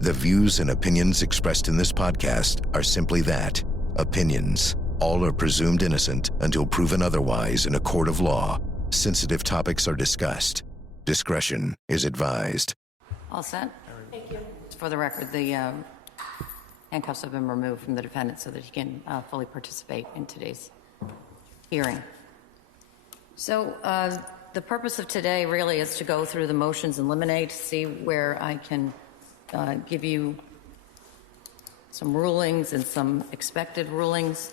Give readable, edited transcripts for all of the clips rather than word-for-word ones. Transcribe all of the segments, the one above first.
The views and opinions expressed in this podcast are simply that, opinions. All are presumed innocent until proven otherwise in a court of law. Sensitive topics are discussed. Discretion is advised. All set? Thank you. For the record, the handcuffs have been removed from the defendant so that he can fully participate in today's hearing. So the purpose of today really is to go through the motions in limine to see where I can give you some rulings and some expected rulings.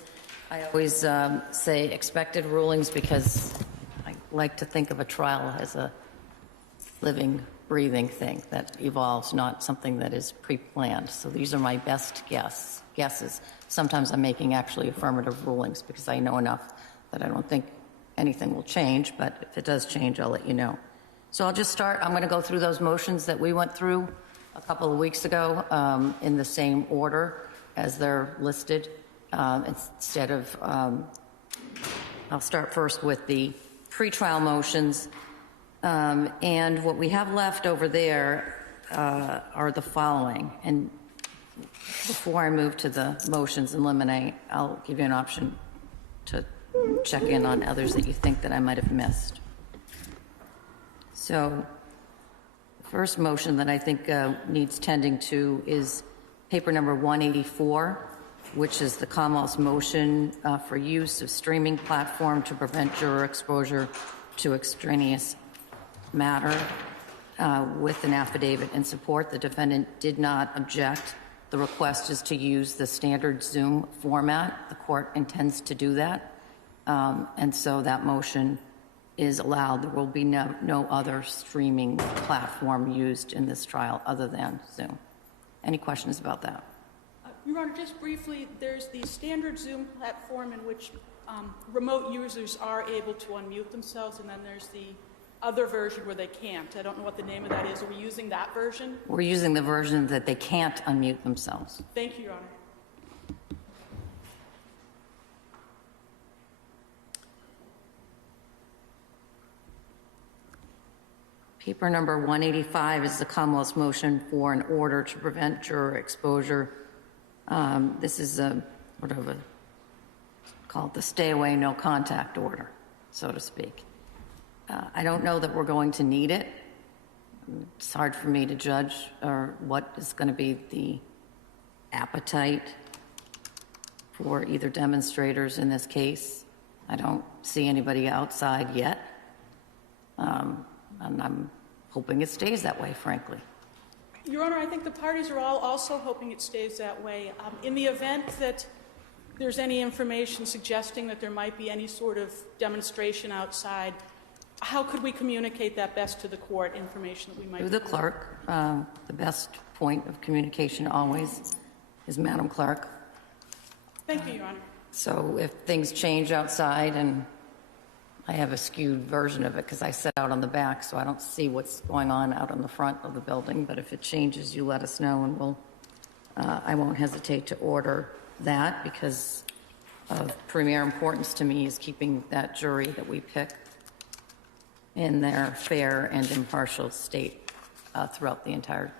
I always say expected rulings because I like to think of a trial as a living, breathing thing that evolves, not something that is pre-planned. So these are my best guesses. Sometimes I'm making actually affirmative rulings because I know enough that I don't think anything will change, but if it does change, I'll let you know. So I'll just start. I'm going to go through those motions that we went through a couple of weeks ago in the same order as they're listed. Instead of, I'll start first with the pretrial motions. And what we have left over there are the following. And before I move to the motions in limine, I'll give you an option to check in on others that you think that I might have missed. So the first motion that I think needs tending to is paper number 184, which is the Commonwealth's motion for use of streaming platform to prevent juror exposure to extraneous matter with an affidavit in support. The defendant did not object. The request is to use the standard Zoom format. The court intends to do that. And so that motion is allowed. There will be no other streaming platform used in this trial other than Zoom. Any questions about that? Your Honor, just briefly, there's the standard Zoom platform in which remote users are able to unmute themselves, and then there's the other version where they can't. I don't know what the name of that is. Are we using that version? We're using the version that they can't unmute themselves. Thank you, Your Honor. Paper number 185 is the Commonwealth's motion for an order to prevent juror exposure. This is a sort of a, called the stay away, no contact order, so to speak. I don't know that we're going to need it. It's hard for me to judge what is going to be the appetite for either demonstrators in this case. I don't see anybody outside yet. And I'm hoping it stays that way, frankly. Your Honor, I think the parties are all also hoping it stays that way. In the event that there's any information suggesting that there might be any sort of demonstration outside, how could we communicate that best to the court, information that we might... Through the clerk. The best point of communication always is Madam Clerk. Thank you, Your Honor. So if things change outside, and I have a skewed version of it because I sit out on the back, so I don't see what's going on out on the front of the building, but if it changes, you let us know, and I won't hesitate to order that, because of premier importance to me is keeping that jury that we pick in their fair and impartial state throughout the entire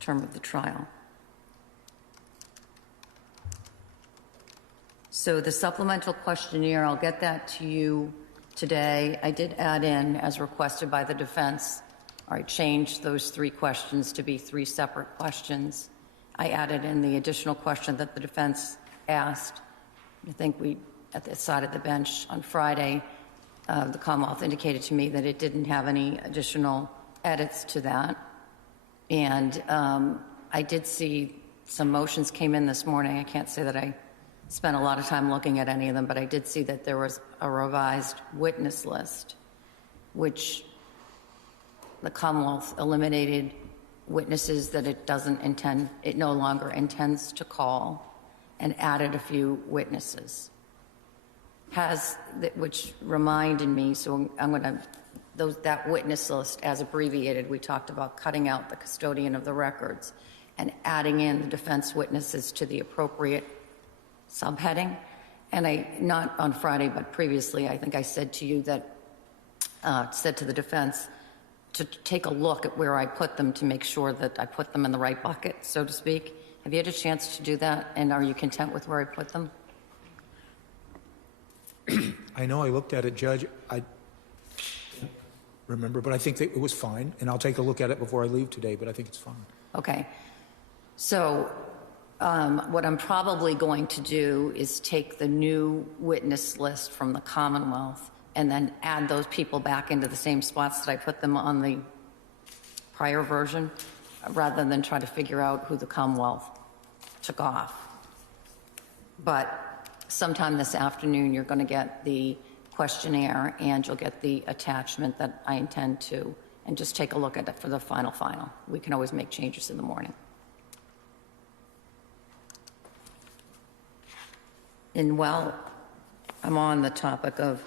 term of the trial. So the supplemental questionnaire, I'll get that to you today. I did add in, as requested by the defense, I changed those 3 questions to be 3 separate questions. I added in the additional question that the defense asked. I think we, at the side of the bench on Friday, the Commonwealth indicated to me that it didn't have any additional edits to that. And I did see some motions came in this morning. I can't say that I spent a lot of time looking at any of them, but I did see that there was a revised witness list, which the Commonwealth eliminated witnesses that it no longer intends to call, and added a few witnesses. Which reminded me, so I'm going to, that witness list as abbreviated, we talked about cutting out the custodian of the records and adding in the defense witnesses to the appropriate subheading. And I, not on Friday, but previously, I think I said to you that, said to the defense to take a look at where I put them to make sure that I put them in the right bucket, so to speak. Have you had a chance to do that, and are you content with where I put them? I know I looked at it, Judge. I can't remember, but I think that it was fine, and I'll take a look at it before I leave today, but I think it's fine. Okay. So what I'm probably going to do is take the new witness list from the Commonwealth and then add those people back into the same spots that I put them on the prior version, rather than try to figure out who the Commonwealth took off. But sometime this afternoon, you're going to get the questionnaire and you'll get the attachment that I intend to, and just take a look at it for the final. We can always make changes in the morning. And while I'm on the topic of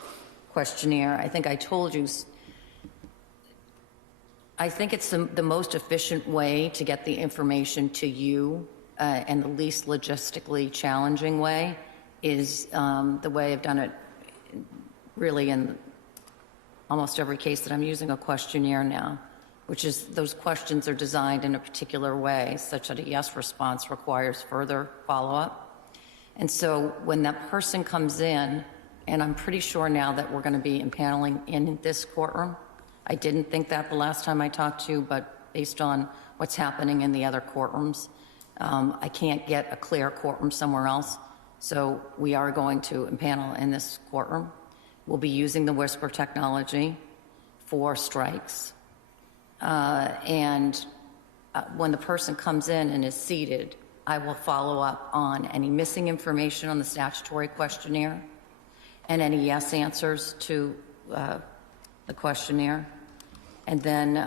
questionnaire, I think I told you, I think it's the most efficient way to get the information to you, and the least logistically challenging way is the way I've done it really in almost every case that I'm using a questionnaire now, which is those questions are designed in a particular way such that a yes response requires further follow-up. And so when that person comes in, and I'm pretty sure now that we're going to be impaneling in this courtroom. I didn't think that the last time I talked to you, but based on what's happening in the other courtrooms, I can't get a clear courtroom somewhere else. So we are going to impanel in this courtroom. We'll be using the whisper technology for strikes. When the person comes in and is seated, I will follow up on any missing information on the statutory questionnaire and any yes answers to the questionnaire. And then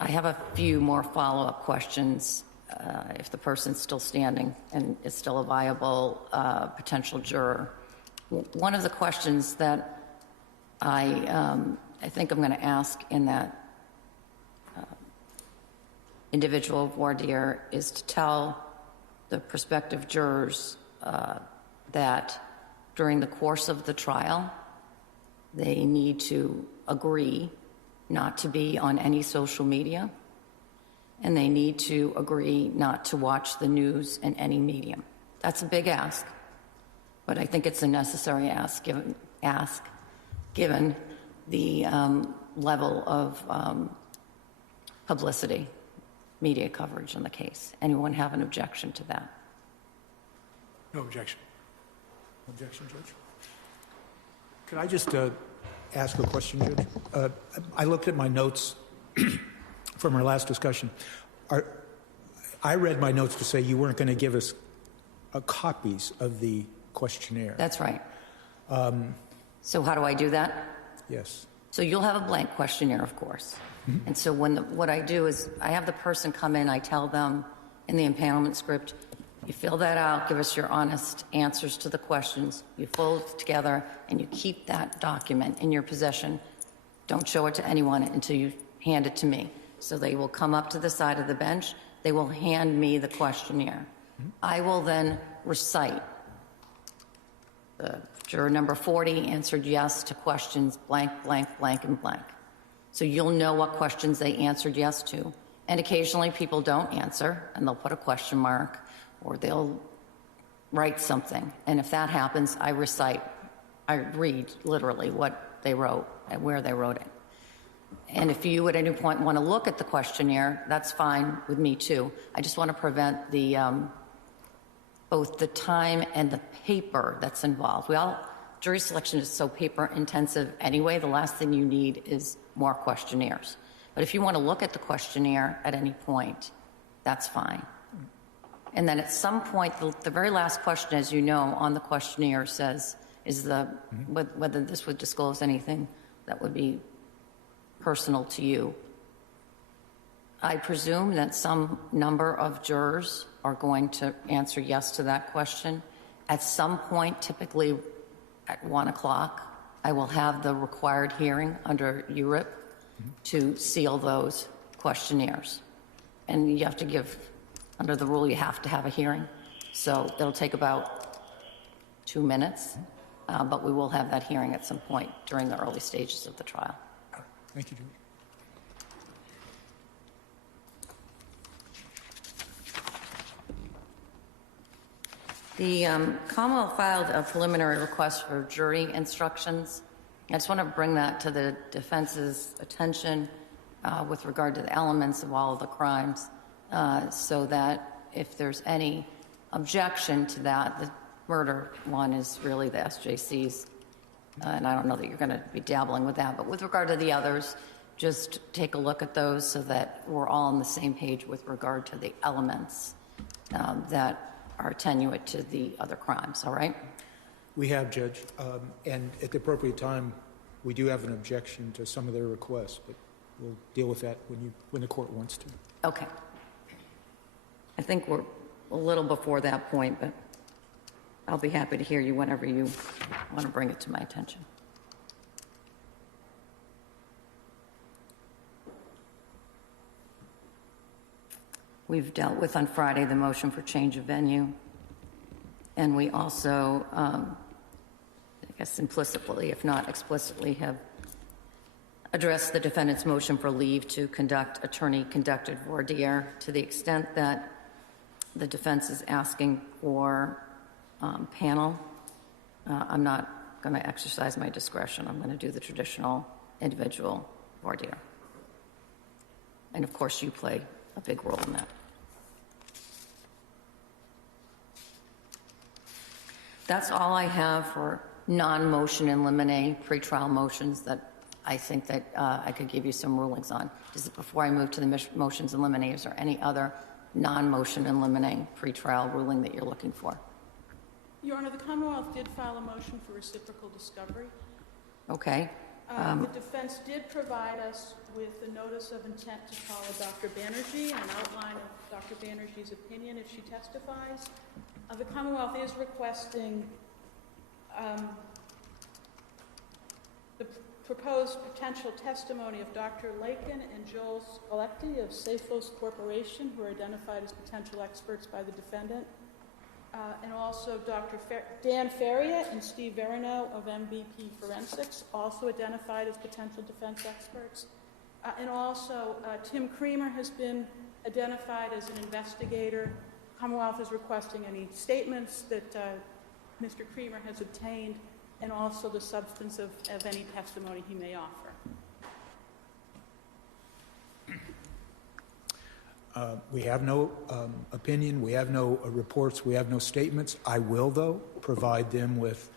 I have a few more follow-up questions if the person's still standing and is still a viable potential juror. One of the questions that I think I'm going to ask in that individual voir dire is to tell the prospective jurors that during the course of the trial, they need to agree not to be on any social media, and they need to agree not to watch the news in any medium. That's a big ask, but I think it's a necessary ask given the level of publicity, media coverage in the case. Anyone have an objection to that? No objection. No objection, Judge. Could I just ask a question, Judge? I looked at my notes from our last discussion. I read my notes to say you weren't going to give us copies of the questionnaire. That's right. So how do I do that? Yes. So you'll have a blank questionnaire, of course. Mm-hmm. And so what I do is I have the person come in, I tell them in the impanelment script, you fill that out, give us your honest answers to the questions, you fold it together, and you keep that document in your possession. Don't show it to anyone until you hand it to me. So they will come up to the side of the bench, they will hand me the questionnaire. Mm-hmm. I will then recite. Juror number 40 answered yes to questions blank, blank, blank, and blank. So you'll know what questions they answered yes to. And occasionally people don't answer, and they'll put a question mark, or they'll write something. And if that happens, I read literally what they wrote and where they wrote it. And if you at any point want to look at the questionnaire, that's fine with me too. I just want to prevent the both the time and the paper that's involved. Jury selection is so paper intensive anyway, the last thing you need is more questionnaires. But if you want to look at the questionnaire at any point, that's fine. And then at some point, the very last question, as you know, on the questionnaire says, whether this would disclose anything that would be personal to you. I presume that some number of jurors are going to answer yes to that question. At some point, typically at 1 o'clock, I will have the required hearing under URIP to seal those questionnaires. And you have to give, under the rule, you have to have a hearing. So it'll take about 2 minutes, but we will have that hearing at some point during the early stages of the trial. Thank you, George. The Commonwealth filed a preliminary request for jury instructions. I just want to bring that to the defense's attention with regard to the elements of all of the crimes, so that if there's any objection to that, the murder one is really the SJC's, and I don't know that you're going to be dabbling with that, but with regard to the others, just take a look at those so that we're all on the same page with regard to the elements that are tenuate to the other crimes, all right? We have, Judge, and at the appropriate time, we do have an objection to some of their requests, but we'll deal with that when the court wants to. Okay. I think we're a little before that point, but I'll be happy to hear you whenever you want to bring it to my attention. We've dealt with on Friday the motion for change of venue, and we also, I guess implicitly, if not explicitly, have addressed the defendant's motion for leave to conduct attorney-conducted voir dire to the extent that the defense is asking for panel. I'm not going to exercise my discretion. I'm going to do the traditional individual voir dire. And of course, you play a big role in that. That's all I have for non-motion in limine pretrial motions that I think that I could give you some rulings on. Before I move to the motions in limine, is there any other non-motion in limine pretrial ruling that you're looking for? Your Honor, the Commonwealth did file a motion for reciprocal discovery. Okay. The defense did provide us with a notice of intent to call Dr. Banerjee and an outline of Dr. Banerjee's opinion if she testifies. The Commonwealth is requesting the proposed potential testimony of Dr. Lakin and Joel Colloquy of Safos Corporation, who are identified as potential experts by the defendant, and also Dr. Dan Feria and Steve Verino of MVP Forensics, also identified as potential defense experts. And also Tim Creamer has been identified as an investigator. Commonwealth is requesting any statements that Mr. Creamer has obtained, and also the substance of any testimony he may offer. We have no opinion, we have no reports, we have no statements. I will, though, provide them with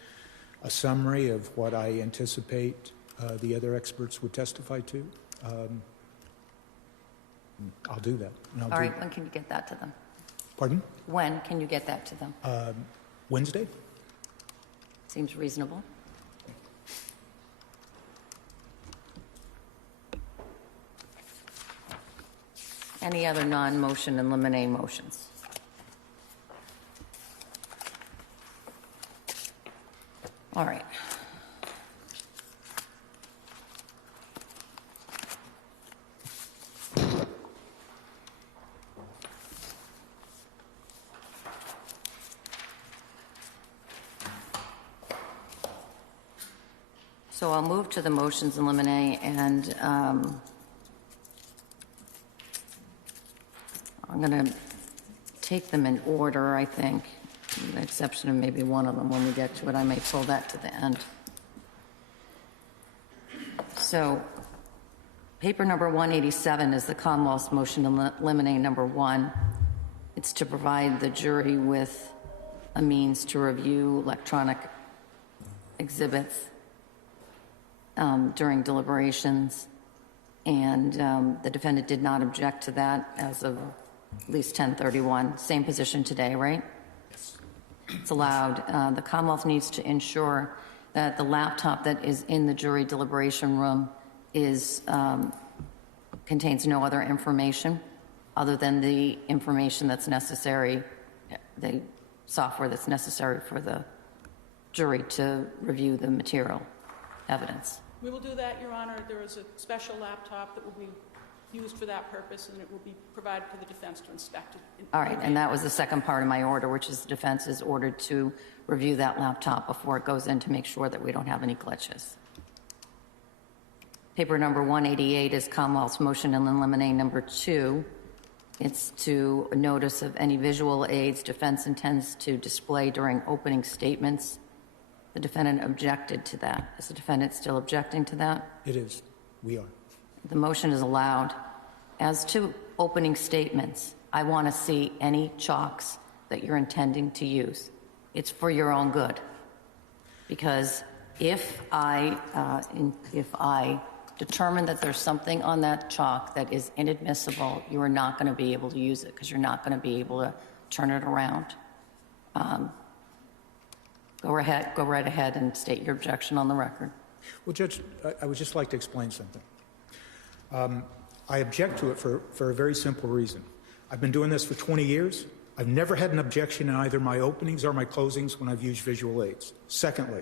a summary of what I anticipate the other experts would testify to. I'll do that. All right, when can you get that to them? Pardon? When can you get that to them? Wednesday? Seems reasonable. Any other non-motion and limine motions? All right. So I'll move to the motions in limine, and I'm going to take them in order, I think, with the exception of maybe one of them. When we get to it, I may pull that to the end. So paper number 187 is the Commonwealth's motion to limine number 1. It's to provide the jury with a means to review electronic exhibits during deliberations, and the defendant did not object to that as of at least 10:31. Same position today, right? Yes. It's allowed. The Commonwealth needs to ensure that the laptop that is in the jury deliberation room is contains no other information other than the information that's necessary, the software that's necessary for the jury to review the material evidence. We will do that, Your Honor. There is a special laptop that will be used for that purpose, and it will be provided to the defense to inspect it. All right, and that was the second part of my order, which is the defense is ordered to review that laptop before it goes in to make sure that we don't have any glitches. Paper number 188 is Commonwealth's motion in limine number 2. It's to notice of any visual aids defense intends to display during opening statements. The defendant objected to that. Is the defendant still objecting to that? It is. We are. The motion is allowed. As to opening statements, I want to see any chalks that you're intending to use. It's for your own good. Because if I determine that there's something on that chalk that is inadmissible, you are not going to be able to use it because you're not going to be able to turn it around. Go right ahead and state your objection on the record. Well, Judge, I would just like to explain something. I object to it for a very simple reason. I've been doing this for 20 years. I've never had an objection in either my openings or my closings when I've used visual aids. Secondly,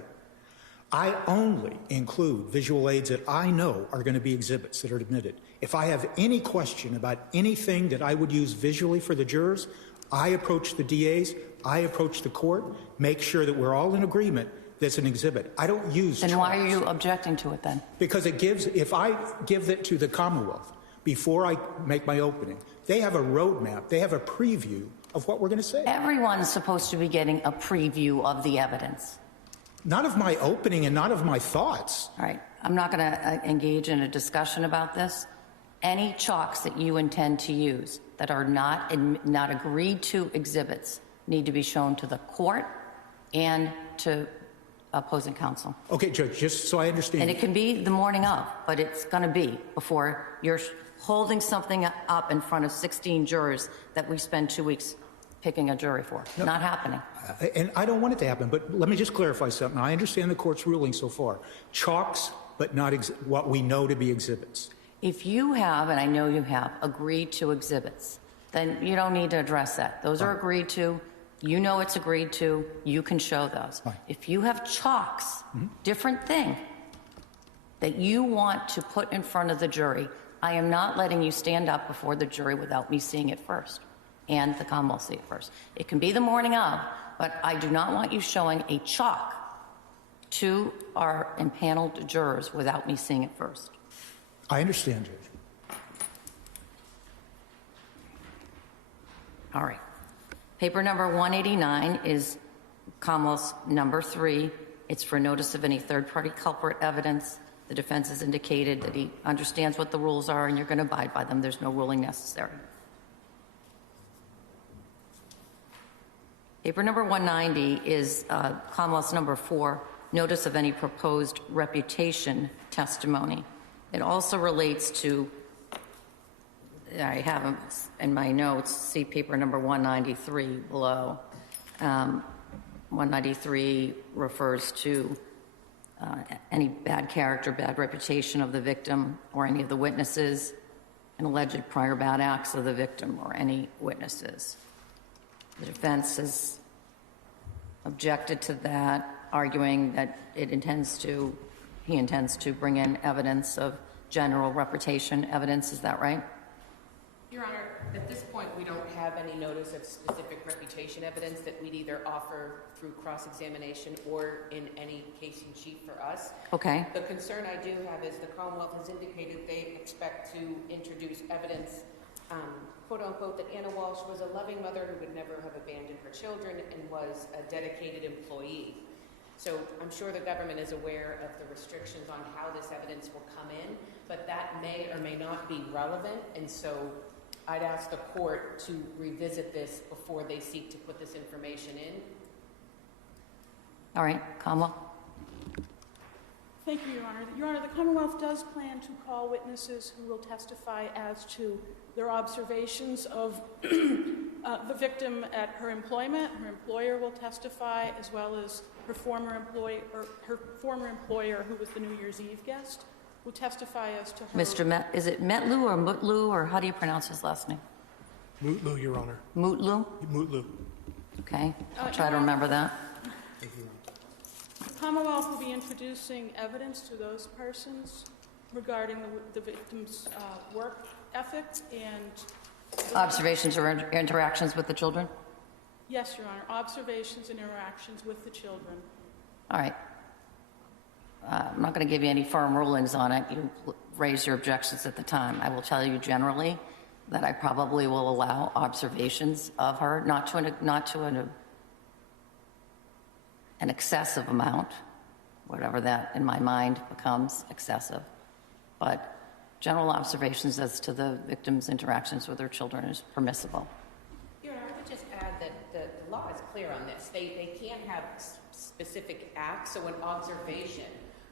I only include visual aids that I know are going to be exhibits that are admitted. If I have any question about anything that I would use visually for the jurors, I approach the DAs, I approach the court, make sure that we're all in agreement that's an exhibit. I don't use Then chalks. why are you objecting to it then? Because it gives, if I give it to the Commonwealth before I make my opening, they have a roadmap, they have a preview of what we're going to say. Everyone's supposed to be getting a preview of the evidence. Not of my opening and not of my thoughts. All right, I'm not going to engage in a discussion about this. Any chalks that you intend to use that are not agreed to exhibits need to be shown to the court and to opposing counsel. Okay, Judge, just so I understand. And it can be the morning of, but it's going to be before you're holding something up in front of 16 jurors that we spend 2 weeks picking a jury for. No. Not happening. And I don't want it to happen, but let me just clarify something. I understand the court's ruling so far. Chalks, but not what we know to be exhibits. If you have, and I know you have, agreed to exhibits, then you don't need to address that. Those are agreed to. You know it's agreed to. You can show those. Fine. If you have chalks, different thing, that you want to put in front of the jury, I am not letting you stand up before the jury without me seeing it first, and the Commonwealth see it first. It can be the morning of, but I do not want you showing a chalk to our impaneled jurors without me seeing it first. I understand, Judge. All right. Paper number 189 is Commonwealth's number 3. It's for notice of any third-party culprit evidence. The defense has indicated that he understands what the rules are and you're going to abide by them. There's no ruling necessary. Paper number 190 is Commonwealth's number 4, notice of any proposed reputation testimony. It also relates to, I have them in my notes, see paper number 193 below. 193 refers to any bad character, bad reputation of the victim or any of the witnesses, and alleged prior bad acts of the victim or any witnesses. The defense has objected to that, arguing that he intends to bring in evidence of general reputation evidence. Is that right? Your Honor, at this point, we don't have any notice of specific reputation evidence that we'd either offer through cross-examination or in any case in chief for us. Okay. The concern I do have is the Commonwealth has indicated they expect to introduce evidence, quote unquote, that Ana Walshe was a loving mother who would never have abandoned her children and was a dedicated employee. So I'm sure the government is aware of the restrictions on how this evidence will come in, but that may or may not be relevant, and so I'd ask the court to revisit this before they seek to put this information in. All right, Kamala. Thank you, Your Honor. Your Honor, the Commonwealth does plan to call witnesses who will testify as to their observations of the victim at her employment. Her employer will testify, as well as her former employer, who was the New Year's Eve guest, will testify as to her. Is it Metlu or Mutlu, or how do you pronounce his last name? Mutlu, Your Honor. Mutlu? Mutlu. Okay, I'll try to remember that. The Commonwealth will be introducing evidence to those persons regarding the victim's work ethic and... Observations or interactions with the children? Yes, Your Honor, observations and interactions with the children. All right. I'm not going to give you any firm rulings on it. You raised your objections at the time. I will tell you generally that I probably will allow observations of her, not to an excessive amount, whatever that in my mind becomes excessive, but general observations as to the victim's interactions with her children is permissible. Your Honor, I would just add that the law is clear on this. They can't have specific acts, so an observation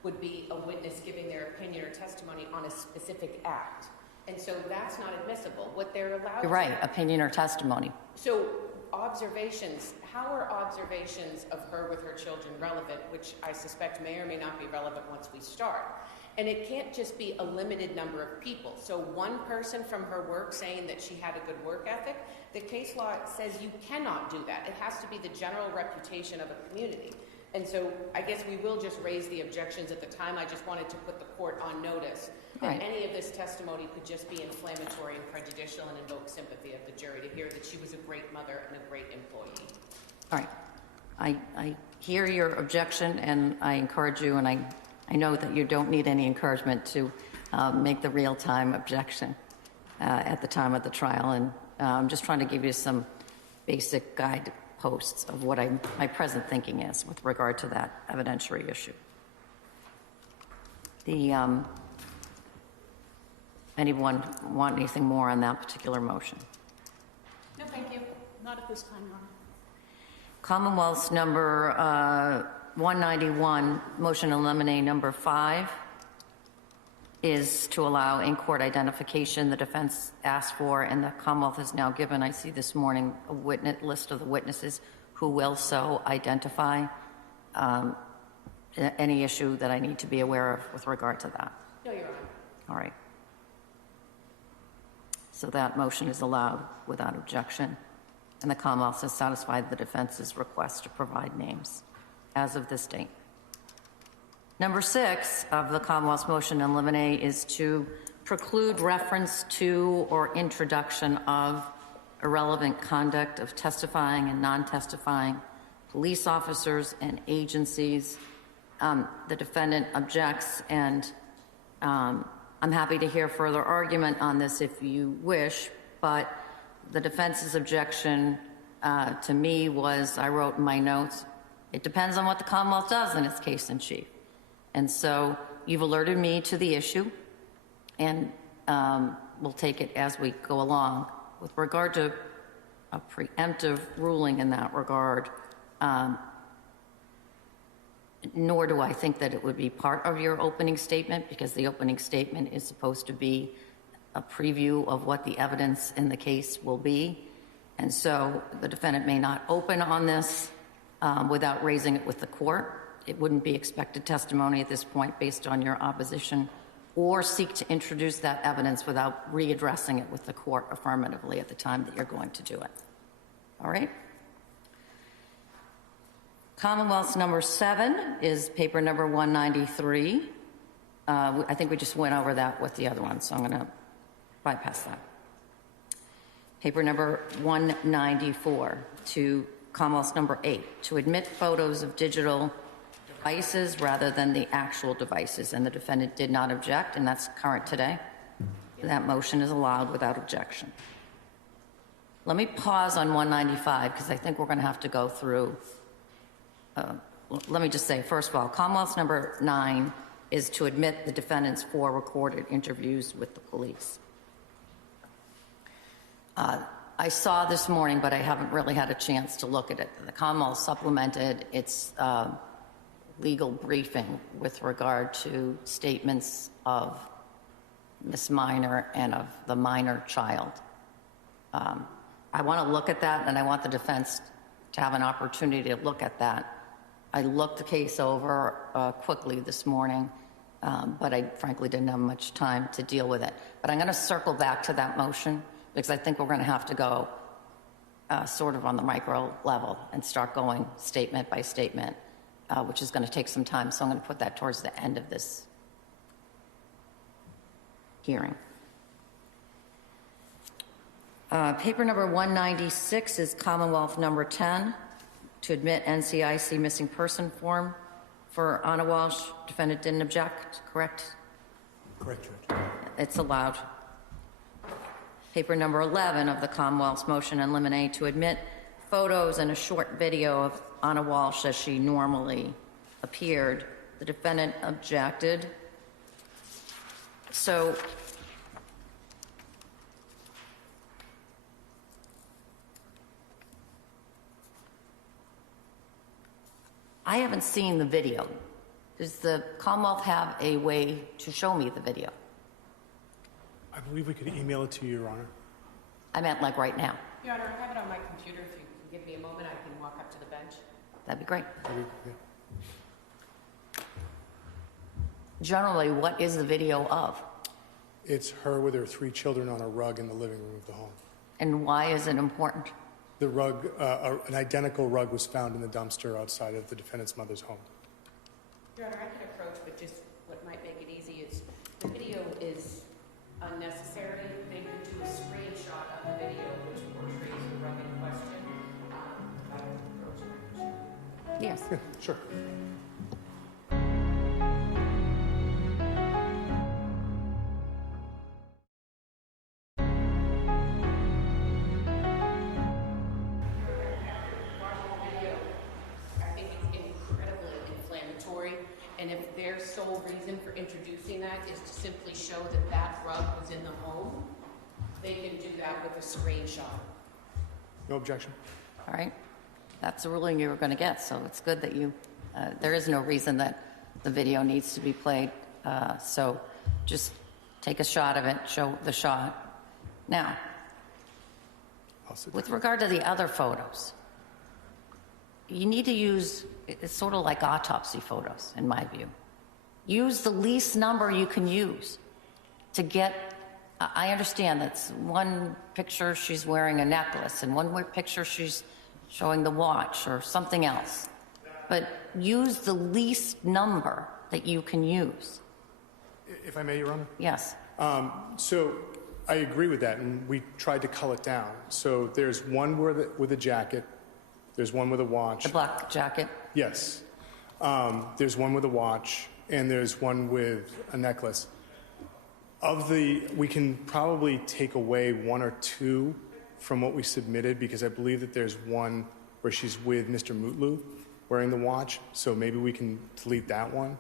would be a witness giving their opinion or testimony on a specific act. And so that's not admissible. What they're allowed You're right, opinion or testimony. So observations, how are observations of her with her children relevant, which I suspect may or may not be relevant once we start? And it can't just be a limited number of people. So one person from her work saying that she had a good work ethic, the case law says you cannot do that. It has to be the general reputation of a community. And so I guess we will just raise the objections at the time. I just wanted to put the court on notice that Right. any of this testimony could just be inflammatory and prejudicial and invoke sympathy of the jury to hear that she was a great mother and a great employee. All right. I hear your objection, and I encourage you, and I know that you don't need any encouragement to make the real-time objection at the time of the trial, and I'm just trying to give you some basic guideposts of what my present thinking is with regard to that evidentiary issue. Anyone want anything more on that particular motion? No, thank you. Not at this time, Your Honor. Commonwealth's number 191, motion to eliminate number 5, is to allow in-court identification the defense asked for, and the Commonwealth has now given, I see this morning, a list of the witnesses who will so identify. Any issue that I need to be aware of with regard to that? No, Your Honor. All right. So that motion is allowed without objection, and the Commonwealth has satisfied the defense's request to provide names as of this date. Number 6 of the Commonwealth's motion to eliminate is to preclude reference to or introduction of irrelevant conduct of testifying and non-testifying police officers and agencies. The defendant objects, and I'm happy to hear further argument on this if you wish, but the defense's objection to me was, I wrote in my notes, it depends on what the Commonwealth does in its case in chief. And so you've alerted me to the issue, and we'll take it as we go along. With regard to a preemptive ruling in that regard, nor do I think that it would be part of your opening statement, because the opening statement is supposed to be a preview of what the evidence in the case will be. And so the defendant may not open on this without raising it with the court. It wouldn't be expected testimony at this point based on your opposition, or seek to introduce that evidence without readdressing it with the court affirmatively at the time that you're going to do it. All right? Commonwealth's number 7 is paper number 193. I think we just went over that with the other one, so I'm going to bypass that. Paper number 194 to Commonwealth's number 8, to admit photos of digital devices rather than the actual devices, and the defendant did not object, and that's current today. That motion is allowed without objection. Let me pause on 195, because I think we're going to have to go through. Let me just say, first of all, Commonwealth's number 9 is to admit the defendant's 4 recorded interviews with the police. I saw this morning, but I haven't really had a chance to look at it. The Commonwealth supplemented its legal briefing with regard to statements of Miss Minor and of the minor child. I want to look at that, and I want the defense to have an opportunity to look at that. I looked the case over quickly this morning, but I frankly didn't have much time to deal with it. But I'm going to circle back to that motion, because I think we're going to have to go sort of on the micro level and start going statement by statement, which is going to take some time. So I'm going to put that towards the end of this hearing. Paper number 196 is Commonwealth number 10, to admit NCIC missing person form for Ana Walshe. Defendant didn't object, correct? Correct, Judge. It's allowed. Paper number 11 of the Commonwealth's motion in limine to admit photos and a short video of Ana Walshe as she normally appeared. The defendant objected. So I haven't seen the video. Does the Commonwealth have a way to show me the video? I believe we could email it to you, Your Honor. I meant like right now. Your Honor, I have it on my computer. If you can give me a moment, I can walk up to the bench. That'd be great. Yeah. Generally, what is the video of? It's her with her 3 children on a rug in the living room of the home. And why is it important? The rug, an identical rug was found in the dumpster outside of the defendant's mother's home. Your Honor, I can approach, but just what might make it easy is the video is unnecessary. They could do a screenshot of the video which portrays the rug in question. I can approach. Yes. Yeah, sure. I think it's incredibly inflammatory, and if their sole reason for introducing that is to simply show that that rug was in the home, they can do that with a screenshot. No objection. All right. That's the ruling you were going to get, so it's good that you, there is no reason that the video needs to be played. So just take a shot of it, show the shot. Now, I'll sit with down. regard to the other photos, you need to use, it's sort of like autopsy photos, in my view. Use the least number you can use to get, I understand that's one picture she's wearing a necklace and one picture she's showing the watch or something else. But use the least number that you can use. If I may, Your Honor? Yes. So I agree with that, and we tried to cull it down. So there's one with a jacket, there's one with a watch. The black jacket. Yes. There's one with a watch, and there's one with a necklace. We can probably take away 1 or 2 from what we submitted, because I believe that there's one where she's with Mr. Mutlu wearing the watch, so maybe we can delete that one.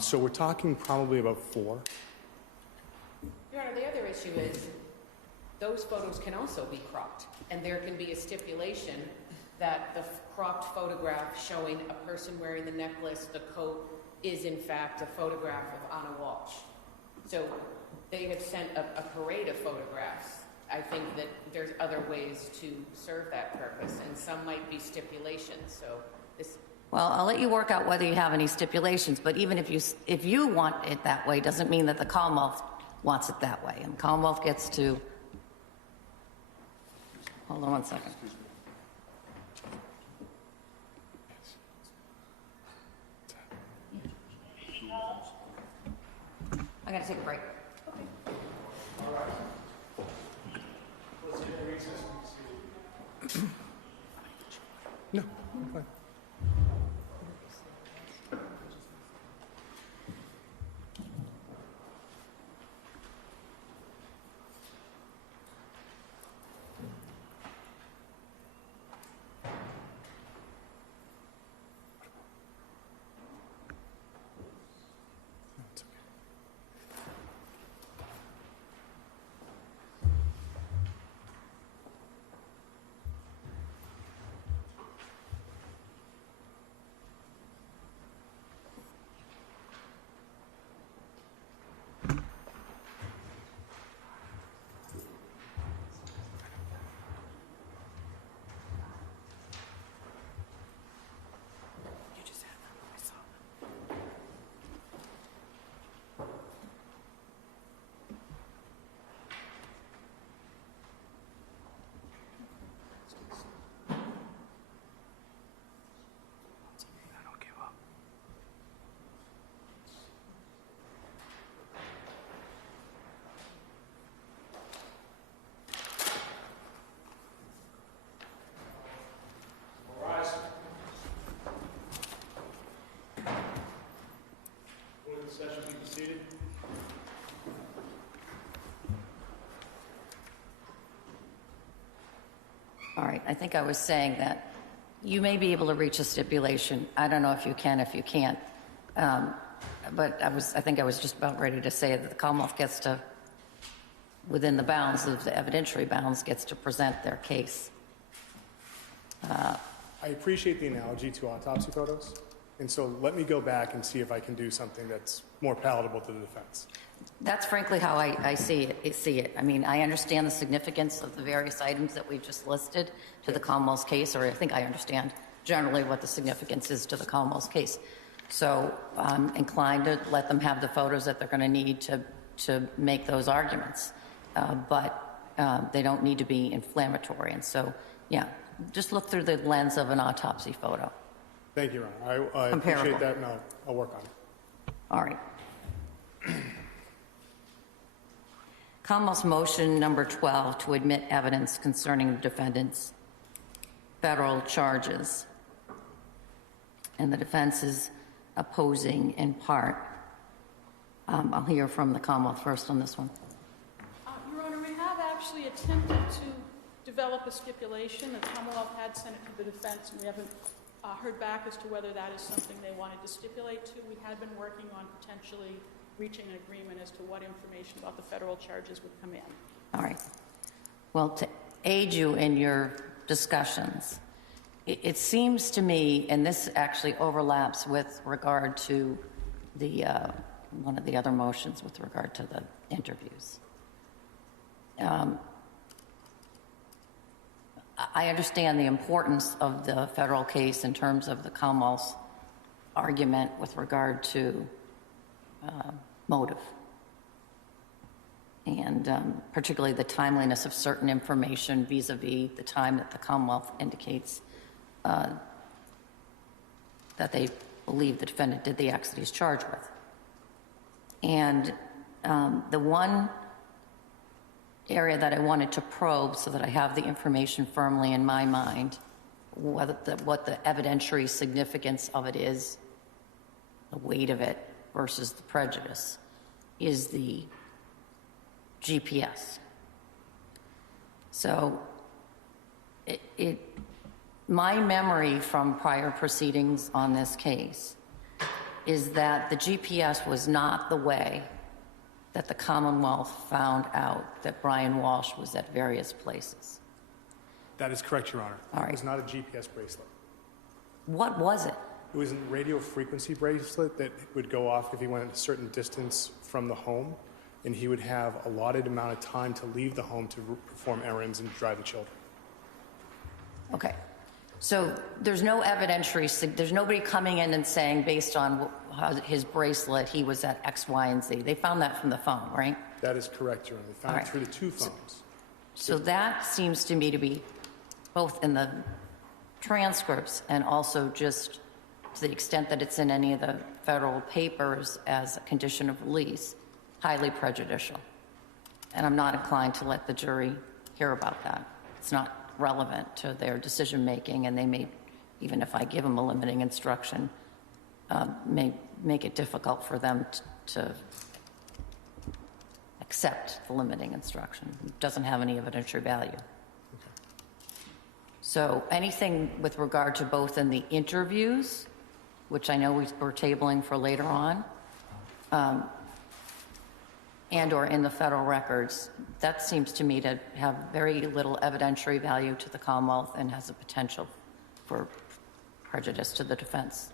So we're talking probably about 4. Your Honor, the other issue is those photos can also be cropped, and there can be a stipulation that the cropped photograph showing a person wearing the necklace, the coat, is in fact a photograph of Ana Walshe. So they have sent a parade of photographs. I think that there's other ways to serve that purpose, and some might be stipulations. So this. Well, I'll let you work out whether you have any stipulations, but even if you want it that way, doesn't mean that the Commonwealth wants it that way. And the Commonwealth gets to, hold on one second. I gotta take a break. No, I'm fine. No, it's okay. All right, I think I was saying that you may be able to reach a stipulation. I don't know if you can, if you can't. But I think I was just about ready to say that the Commonwealth gets to, within the bounds of the evidentiary bounds, gets to present their case. I appreciate the analogy to autopsy photos, and so let me go back and see if I can do something that's more palatable to the defense. That's frankly how I see it. I mean, I understand the significance of the various items that we just listed to the Commonwealth's case, or I think I understand generally what the significance is to the Commonwealth's case. So I'm inclined to let them have the photos that they're going to need to make those arguments. But they don't need to be inflammatory. And so, yeah, just look through the lens of an autopsy photo. Thank you, Your Honor. I appreciate that, and I'll work on it. All right. Commonwealth's motion number 12 to admit evidence concerning the defendant's federal charges. And the defense is opposing in part. I'll hear from the Commonwealth first on this one. Your Honor, we have actually attempted to develop a stipulation. The Commonwealth had sent it to the defense, and we haven't heard back as to whether that is something they wanted to stipulate to. We had been working on potentially reaching an agreement as to what information about the federal charges would come in. All right. Well, to aid you in your discussions, it seems to me, and this actually overlaps with regard to the one of the other motions with regard to the interviews. I understand the importance of the federal case in terms of the Commonwealth's argument with regard to motive, and particularly the timeliness of certain information vis-a-vis the time that the Commonwealth indicates that they believe the defendant did the acts that he's charged with. And the one area that I wanted to probe so that I have the information firmly in my mind, what the evidentiary significance of it is, the weight of it versus the prejudice, is the GPS. So my memory from prior proceedings on this case is that the GPS was not the way that the Commonwealth found out that Brian Walshe was at various places. That is correct, Your Honor. All right. It was not a GPS bracelet. What was it? It was a radio frequency bracelet that would go off if he went a certain distance from the home, and he would have a allotted amount of time to leave the home to perform errands and drive the children. Okay. So there's no evidentiary, there's nobody coming in and saying based on how his bracelet, he was at X, Y, and Z. They found that from the phone, right? That is correct, Your Honor. They found All it right. through the two phones. So that seems to me to be both in the transcripts and also just to the extent that it's in any of the federal papers as a condition of release, highly prejudicial. And I'm not inclined to let the jury hear about that. It's not relevant to their decision-making, and they may, even if I give them a limiting instruction, may make it difficult for them to accept the limiting instruction. It doesn't have any evidentiary value. So anything with regard to both in the interviews, which I know we're tabling for later on, and or in the federal records, that seems to me to have very little evidentiary value to the Commonwealth and has a potential for prejudice to the defense.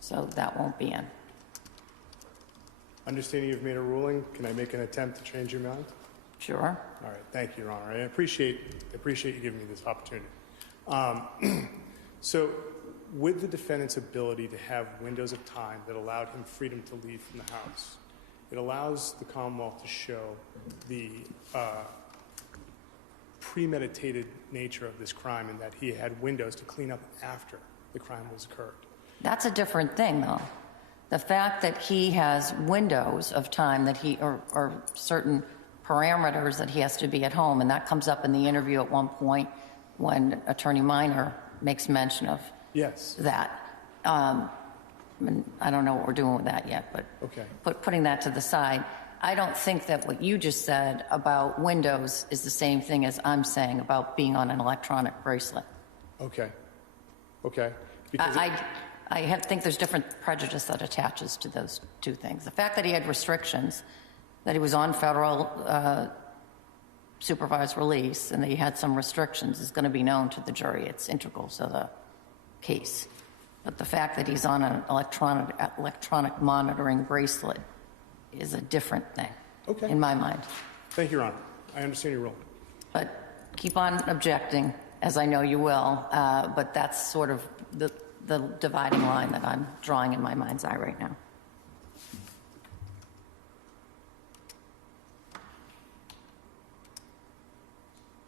So that won't be in. Understanding you've made a ruling, can I make an attempt to change your mind? Sure. All right, thank you, Your Honor. I appreciate you giving me this opportunity. So with the defendant's ability to have windows of time that allowed him freedom to leave from the house, it allows the Commonwealth to show the premeditated nature of this crime and that he had windows to clean up after the crime was occurred. That's a different thing, though. The fact that he has windows of time that he, or certain parameters that he has to be at home, and that comes up in the interview at one point when Attorney Minor makes mention of Yes. that. I don't know what we're doing with that yet, but Okay. putting that to the side, I don't think that what you just said about windows is the same thing as I'm saying about being on an electronic bracelet. Okay. Okay. Because I think there's different prejudice that attaches to those two things. The fact that he had restrictions, that he was on federal supervised release, and that he had some restrictions is going to be known to the jury. It's integral to the case. But the fact that he's on an electronic monitoring bracelet is a different thing, Okay. in my mind. Thank you, Your Honor. I understand your role. But keep on objecting, as I know you will, but that's sort of the dividing line that I'm drawing in my mind's eye right now.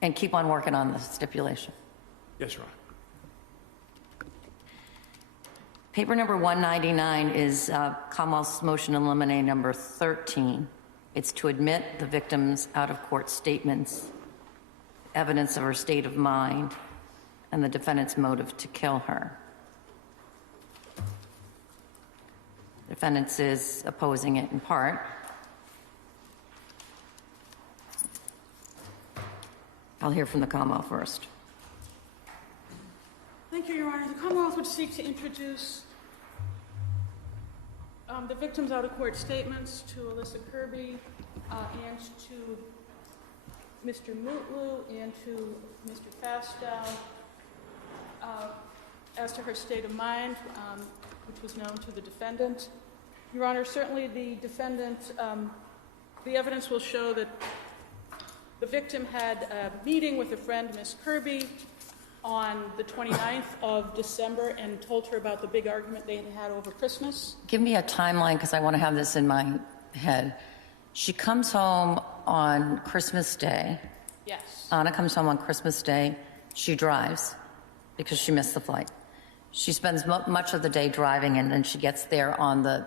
And keep on working on the stipulation. Yes, Your Honor. Paper number 199 is Commonwealth's motion in limine number 13. It's to admit the victim's out-of-court statements, evidence of her state of mind, and the defendant's motive to kill her. The defendant is opposing it in part. I'll hear from the Commonwealth first. Thank you, Your Honor. The Commonwealth would seek to introduce the victim's out-of-court statements to Alyssa Kirby and to Mr. Mutlu and to Mr. Fastow as to her state of mind, which was known to the defendant. Your Honor, certainly the defendant, the evidence will show that the victim had a meeting with a friend, Miss Kirby, on the 29th of December and told her about the big argument they had had over Christmas. Give me a timeline because I want to have this in my head. She comes home on Christmas Day. Yes. Anna comes home on Christmas Day. She drives because she missed the flight. She spends much of the day driving, and then she gets there on the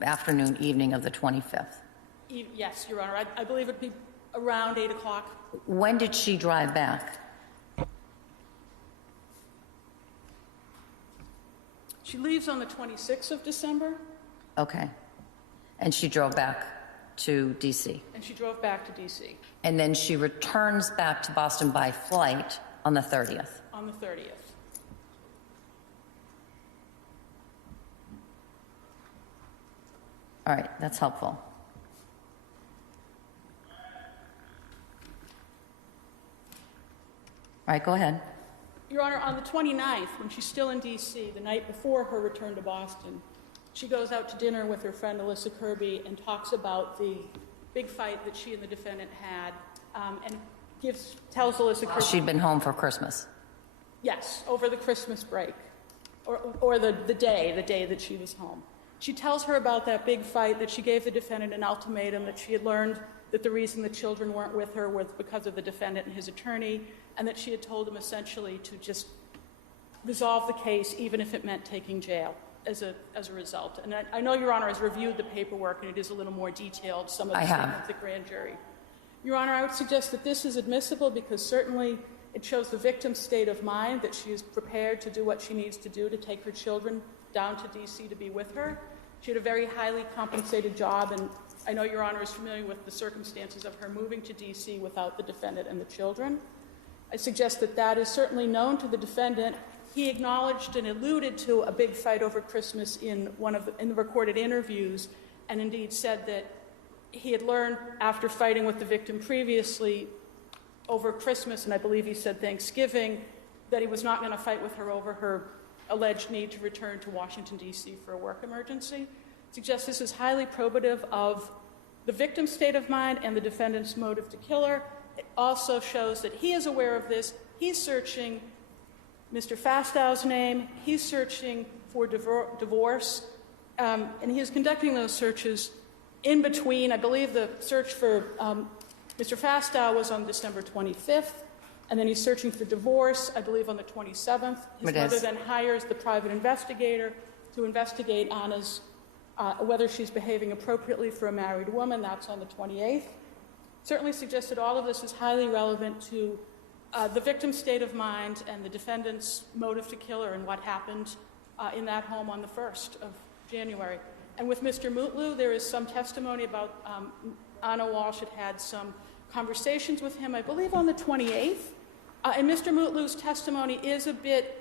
afternoon, evening of the 25th. Yes, Your Honor. I believe it'd be around 8 o'clock. When did she drive back? She leaves on the 26th of December, Okay. And she drove back to D.C. and she drove back to D.C. And then she returns back to Boston by flight on the 30th. on the 30th. All right, that's helpful. All right, go ahead. Your Honor, on the 29th, when she's still in D.C., the night before her return to Boston, she goes out to dinner with her friend Alyssa Kirby and talks about the big fight that she and the defendant had, and tells Alyssa Kirby... She'd been home for Christmas. Yes, over the Christmas break, or the day that she was home. She tells her about that big fight, that she gave the defendant an ultimatum, that she had learned that the reason the children weren't with her was because of the defendant and his attorney, and that she had told him essentially to just resolve the case even if it meant taking jail as a result. And I know Your Honor has reviewed the paperwork, and it is a little more detailed, some of the statements of the grand jury. Your Honor, I would suggest that this is admissible because certainly it shows the victim's state of mind, that she is prepared to do what she needs to do to take her children down to D.C. to be with her. She had a very highly compensated job, and I know Your Honor is familiar with the circumstances of her moving to D.C. without the defendant and the children. I suggest that that is certainly known to the defendant. He acknowledged and alluded to a big fight over Christmas in the recorded interviews, and indeed said that he had learned after fighting with the victim previously over Christmas, and I believe he said Thanksgiving, that he was not going to fight with her over her alleged need to return to Washington, D.C. for a work emergency. I suggest this is highly probative of the victim's state of mind and the defendant's motive to kill her. It also shows that he is aware of this. He's searching Mr. Fastow's name. He's searching for divorce. And he is conducting those searches in between. I believe the search for Mr. Fastow was on December 25th. And then he's searching for divorce, I believe, on the 27th. His mother then hires the private investigator to investigate Anna's, whether she's behaving appropriately for a married woman. That's on the 28th. Certainly suggests that all of this is highly relevant to the victim's state of mind and the defendant's motive to kill her and what happened in that home on the 1st of January. And with Mr. Mutlu, there is some testimony about Ana Walshe had some conversations with him, I believe on the 28th. And Mr. Mutlu's testimony is a bit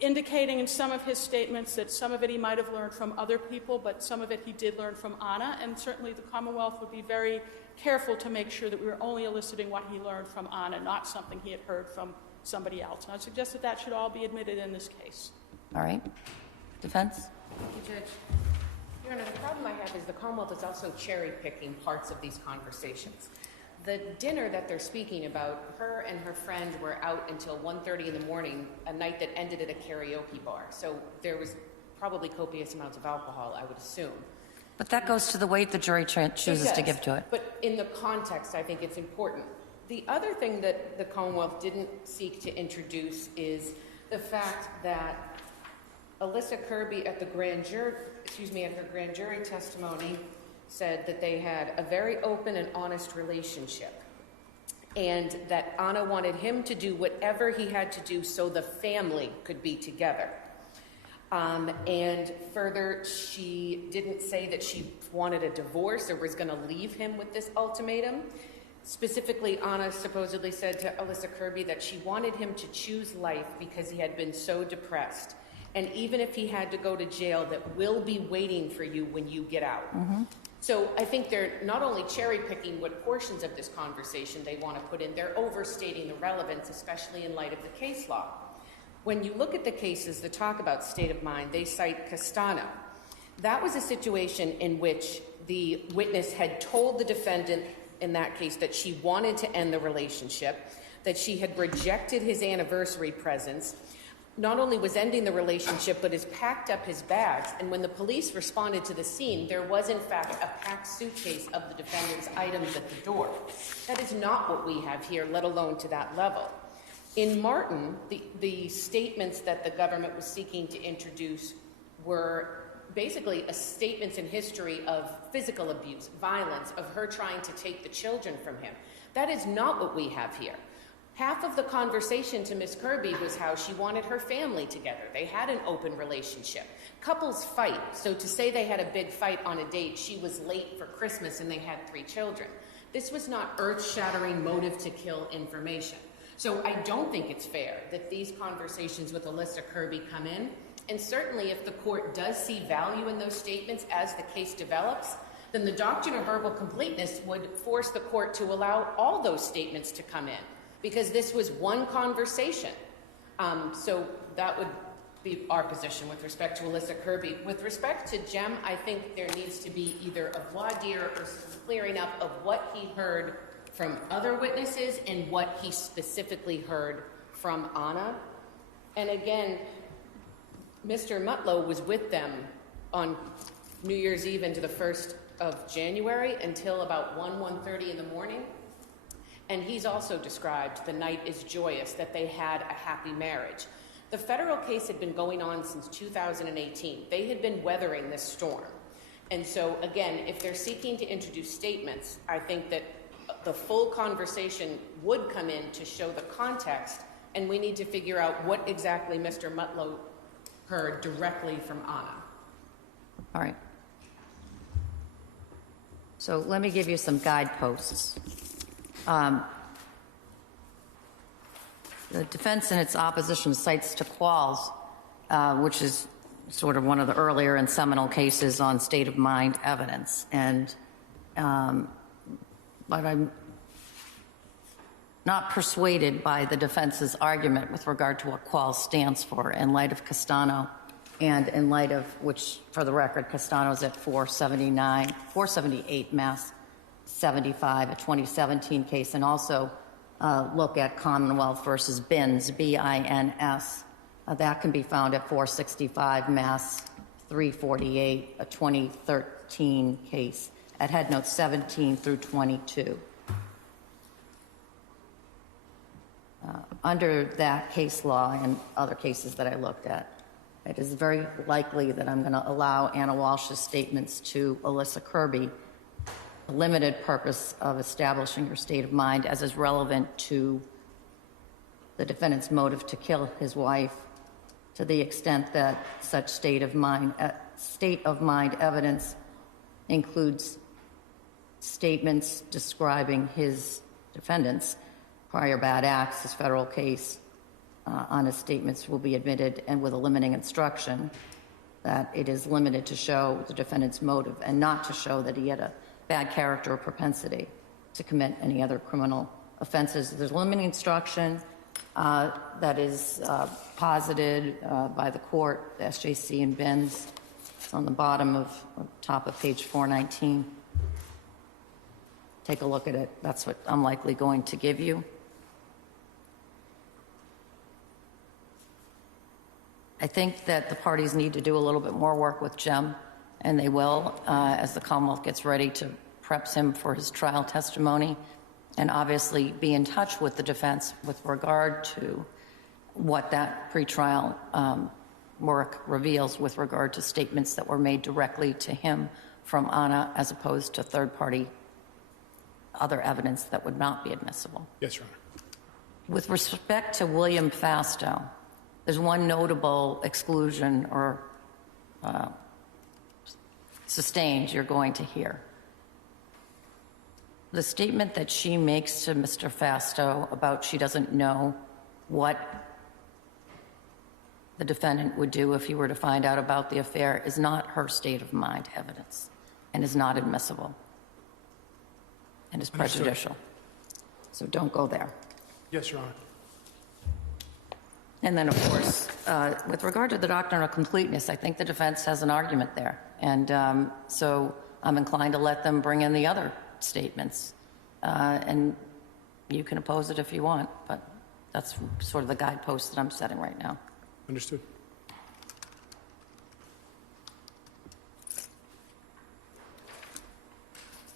indicating in some of his statements that some of it he might have learned from other people, but some of it he did learn from Ana, and certainly the Commonwealth would be very careful to make sure that we were only eliciting what he learned from Ana, not something he had heard from somebody else. And I would suggest that that should all be admitted in this case. All right. Defense? Thank you, Judge. Your Honor, the problem I have is the Commonwealth is also cherry-picking parts of these conversations. The dinner that they're speaking about, her and her friend were out until 1:30 in the morning, a night that ended at a karaoke bar. So there was probably copious amounts of alcohol, I would assume. But that goes to the weight the jury chooses to give to it. But in the context, I think it's important. The other thing that the Commonwealth didn't seek to introduce is the fact that Alyssa Kirby at the grand jury, at her grand jury testimony said that they had a very open and honest relationship, and that Ana wanted him to do whatever he had to do so the family could be together. And further, she didn't say that she wanted a divorce or was going to leave him with this ultimatum. Specifically, Ana supposedly said to Alyssa Kirby that she wanted him to choose life because he had been so depressed. And even if he had to go to jail, that will be waiting for you when you get out. Mm-hmm. So I think they're not only cherry-picking what portions of this conversation they want to put in, they're overstating the relevance, especially in light of the case law. When you look at the cases that talk about state of mind, they cite Castano. That was a situation in which the witness had told the defendant in that case that she wanted to end the relationship, that she had rejected his anniversary presents, not only was ending the relationship, but has packed up his bags. And when the police responded to the scene, there was, in fact, a packed suitcase of the defendant's items at the door. That is not what we have here, let alone to that level. In Martin, the statements that the government was seeking to introduce were basically statements in history of physical abuse, violence, of her trying to take the children from him. That is not what we have here. Half of the conversation to Miss Kirby was how she wanted her family together. They had an open relationship. Couples fight, so to say they had a big fight on a date, she was late for Christmas and they had 3 children. This was not earth-shattering motive to kill information. So I don't think it's fair that these conversations with Alyssa Kirby come in, and certainly if the court does see value in those statements as the case develops, then the doctrine of verbal completeness would force the court to allow all those statements to come in, because this was one conversation. So that would be our position with respect to Alyssa Kirby. With respect to Jem, I think there needs to be either a voir dire or some clearing up of what he heard from other witnesses and what he specifically heard from Ana. And again, Mr. Mutlow was with them on New Year's Eve into the 1st of January until about 1:30 in the morning. And he's also described the night as joyous, that they had a happy marriage. The federal case had been going on since 2018. They had been weathering this storm. And so, again, if they're seeking to introduce statements, I think that the full conversation would come in to show the context, and we need to figure out what exactly Mr. Mutlow heard directly from Ana. All right. So let me give you some guideposts. The defense in its opposition cites to Qualls, which is sort of one of the earlier and seminal cases on state of mind evidence. And but I'm not persuaded by the defense's argument with regard to what Qualls stands for in light of Castano, and in light of which, for the record, Castano's at 478 Mass 75, a 2017 case, and also look at Commonwealth versus Bins, B-I-N-S. That can be found at 465 Mass 348, a 2013 case, at head notes 17 through 22. Under that case law and other cases that I looked at, it is very likely that I'm going to allow Ana Walshe's statements to Alyssa Kirby, the limited purpose of establishing her state of mind as is relevant to the defendant's motive to kill his wife, to the extent that such state of mind state of mind evidence includes statements describing his defendant's prior bad acts. His federal case on his statements will be admitted, and with a limiting instruction that it is limited to show the defendant's motive and not to show that he had a bad character or propensity to commit any other criminal offenses. There's a limiting instruction that is posited by the court, the SJC and Benz. It's on the bottom of top of page 419. Take a look at it. That's what I'm likely going to give you. I think that the parties need to do a little bit more work with Jem, and they will, as the Commonwealth gets ready to preps him for his trial testimony, and obviously be in touch with the defense with regard to what that pretrial work reveals with regard to statements that were made directly to him from Ana, as opposed to third-party other evidence that would not be admissible. Yes, Your Honor. With respect to William Fasto, there's one notable exclusion or sustained you're going to hear. The statement that she makes to Mr. Fasto about she doesn't know what the defendant would do if he were to find out about the affair is not her state of mind evidence and is not admissible and is prejudicial. So don't go there. Yes, Your Honor. And then, of course, with regard to the doctrine of completeness, I think the defense has an argument there. And so I'm inclined to let them bring in the other statements. And you can oppose it if you want, but that's sort of the guidepost that I'm setting right now. Understood.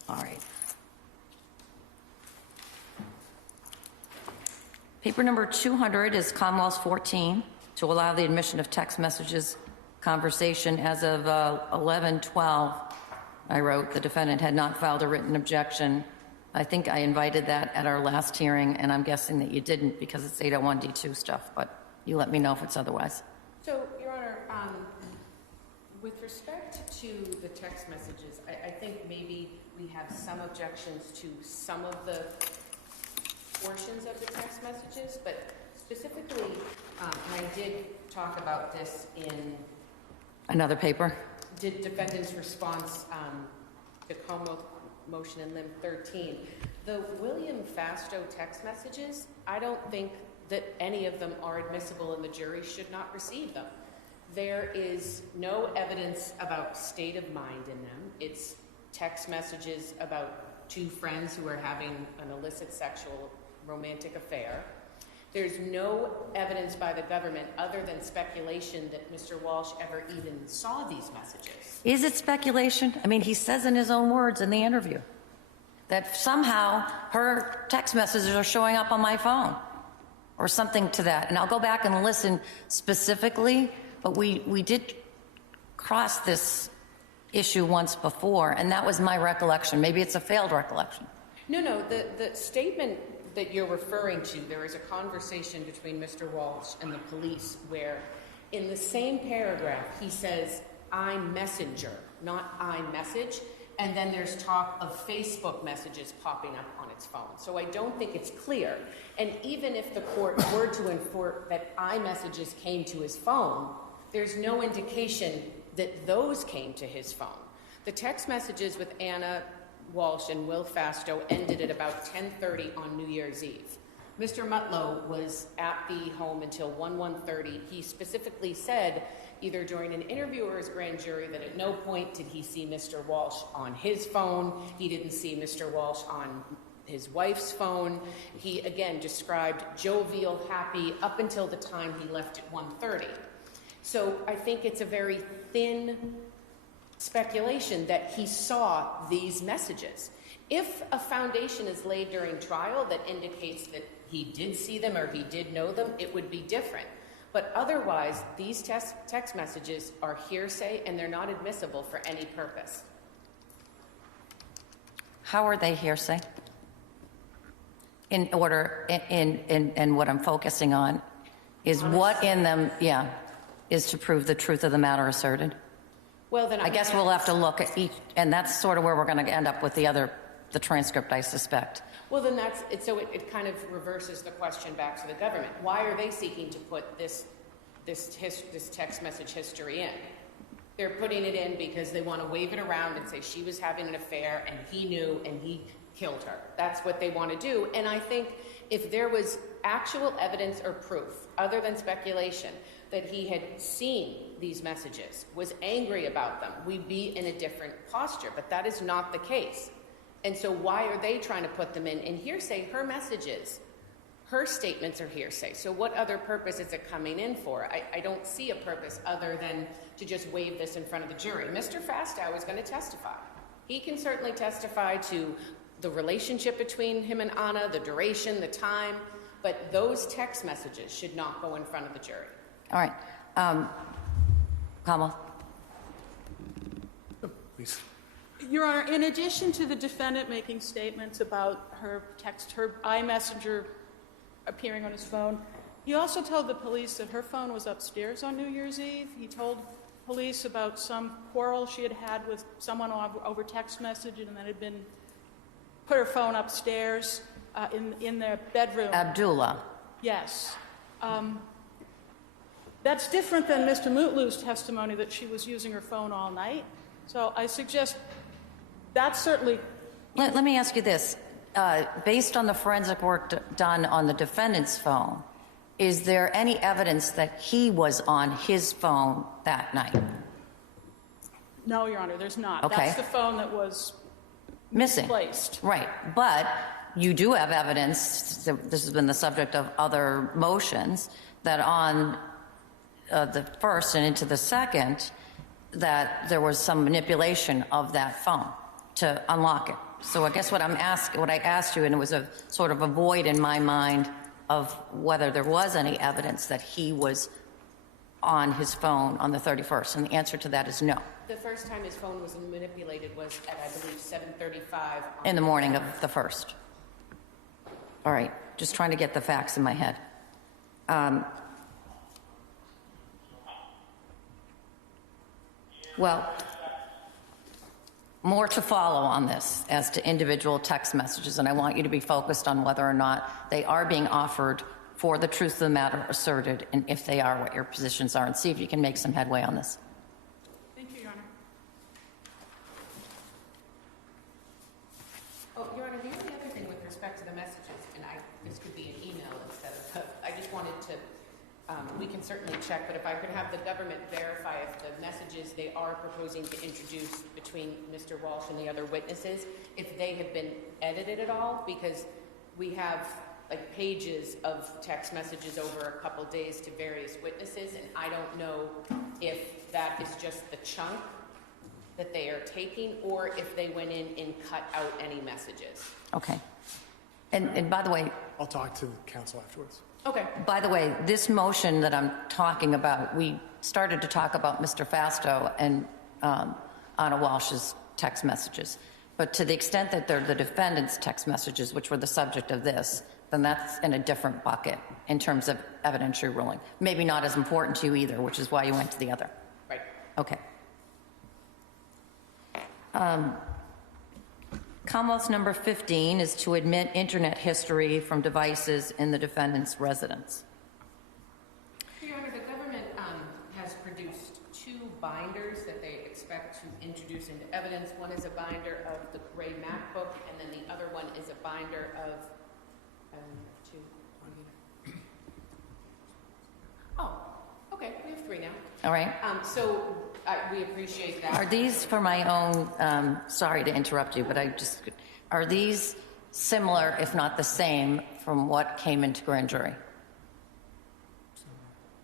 All right. Paper number 200 is Commonwealth 14, to allow the admission of text messages conversation as of 11/12. I wrote the defendant had not filed a written objection. I think I invited that at our last hearing, and I'm guessing that you didn't because it's 801D2 stuff, but you let me know if it's otherwise. So, Your Honor, with respect to the text messages, I think maybe we have some objections to some of the portions of the text messages, but specifically, and I did talk about this in Another paper? defendant's response to Commonwealth motion in limb 13. The William Fasto text messages, I don't think that any of them are admissible and the jury should not receive them. There is no evidence about state of mind in them. It's text messages about two friends who are having an illicit sexual romantic affair. There's no evidence by the government other than speculation that Mr. Walsh ever even saw these messages. Is it speculation? I mean, he says in his own words in the interview that somehow her text messages are showing up on my phone or something to that. And I'll go back and listen specifically, but we did cross this issue once before, and that was my recollection. Maybe it's a failed recollection. No, the statement that you're referring to, there is a conversation between Mr. Walsh and the police where in the same paragraph he says, "I'm messenger," not "I message," and then there's talk of Facebook messages popping up on its phone. So I don't think it's clear. And even if the court were to infer that I messages came to his phone, there's no indication that those came to his phone. The text messages with Ana Walshe and Will Fasto ended at about 10:30 on New Year's Eve. Mr. Mutlow was at the home until 1:30. He specifically said, either during an interview or his grand jury, that at no point did he see Mr. Walsh on his phone. He didn't see Mr. Walsh on his wife's phone. He, again, described jovial, happy, up until the time he left at 1:30. So I think it's a very thin speculation that he saw these messages. If a foundation is laid during trial that indicates that he did see them or he did know them, it would be different. But otherwise, these text messages are hearsay and they're not admissible for any purpose. How are they hearsay? In order, and what I'm focusing on is what in them, is to prove the truth of the matter asserted. Well, then I guess we'll have to look at each, and that's sort of where we're going to end up with the transcript, I suspect. Well, then so it kind of reverses the question back to the government. Why are they seeking to put this text message history in? They're putting it in because they want to wave it around and say she was having an affair and he knew and he killed her. That's what they want to do. And I think if there was actual evidence or proof, other than speculation, that he had seen these messages, was angry about them, we'd be in a different posture. But that is not the case. And so why are they trying to put them in hearsay? Her messages, her statements are hearsay. So what other purpose is it coming in for? I don't see a purpose other than to just wave this in front of the jury. Mr. Fastow is going to testify. He can certainly testify to the relationship between him and Ana, the duration, the time, but those text messages should not go in front of the jury. All right. Kamal? Please. Your Honor, in addition to the defendant making statements about her iMessenger appearing on his phone, he also told the police that her phone was upstairs on New Year's Eve. He told police about some quarrel she had had with someone over text message and then had been put her phone upstairs in their bedroom. Abdullah. Yes. That's different than Mr. Mutlu's testimony that she was using her phone all night. So I suggest that's certainly... Let me ask you this. Based on the forensic work done on the defendant's phone, is there any evidence that he was on his phone that night? No, Your Honor, there's not. Okay. That's the phone that was Missing. misplaced. Right. But you do have evidence, this has been the subject of other motions, that on the first and into the second, that there was some manipulation of that phone to unlock it. So I guess what I asked you, and it was a sort of a void in my mind of whether there was any evidence that he was on his phone on the 31st, and the answer to that is no. The first time his phone was manipulated was at, I believe, 7:35. In the morning of the 1st. All right, just trying to get the facts in my head. Well, more to follow on this as to individual text messages, and I want you to be focused on whether or not they are being offered for the truth of the matter asserted, and if they are, what your positions are, and see if you can make some headway on this. Thank you, Your Honor. Oh, Your Honor, the only other thing with respect to the messages, and this could be an email instead of, I just wanted to, we can certainly check, but if I could have the government verify if the messages they are proposing to introduce between Mr. Walshe and the other witnesses, if they have been edited at all, because we have like pages of text messages over a couple days to various witnesses, and I don't know if that is just the chunk that they are taking, or if they went in and cut out any messages. Okay. And by the way, I'll talk to the counsel afterwards. Okay. by the way, this motion that I'm talking about, we started to talk about Mr. Fastow and Ana Walshe's text messages. But to the extent that they're the defendant's text messages, which were the subject of this, then that's in a different bucket in terms of evidentiary ruling. Maybe not as important to you either, which is why you went to the other. Right. Okay. Commonwealth number 15 is to admit internet history from devices in the defendant's residence. Your Honor, the government has produced 2 binders that they expect to introduce into evidence. One is a binder of the gray MacBook, and then the other one is a binder of okay, we have 3 now. All right. So we appreciate that. Are these for my own, sorry to interrupt you, but are these similar, if not the same, from what came into grand jury?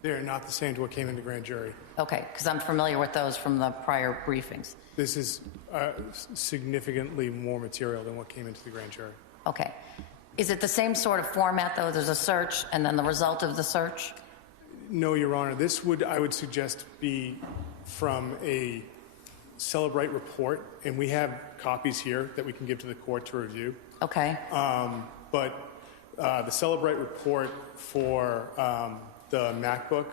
They're not the same to what came into grand jury. Okay, because I'm familiar with those from the prior briefings. This is significantly more material than what came into the grand jury. Okay. Is it the same sort of format, though? There's a search and then the result of the search? No, Your Honor. This would, I would suggest, be from a Celebrate report, and we have copies here that we can give to the court to review. Okay. But the Celebrate report for the MacBook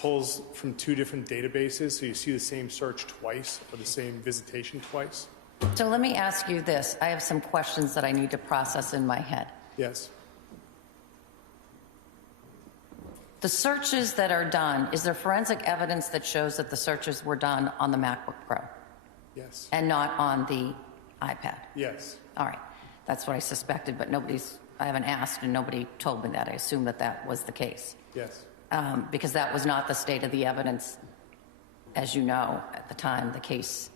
pulls from two different databases, so you see the same search twice or the same visitation twice. So let me ask you this. I have some questions that I need to process in my head. Yes. The searches that are done, is there forensic evidence that shows that the searches were done on the MacBook Pro Yes. and not on the iPad? Yes. All right. That's what I suspected, but I haven't asked and nobody told me that. I assume that that was the case. Yes. Because that was not the state of the evidence, as you know, at the time the case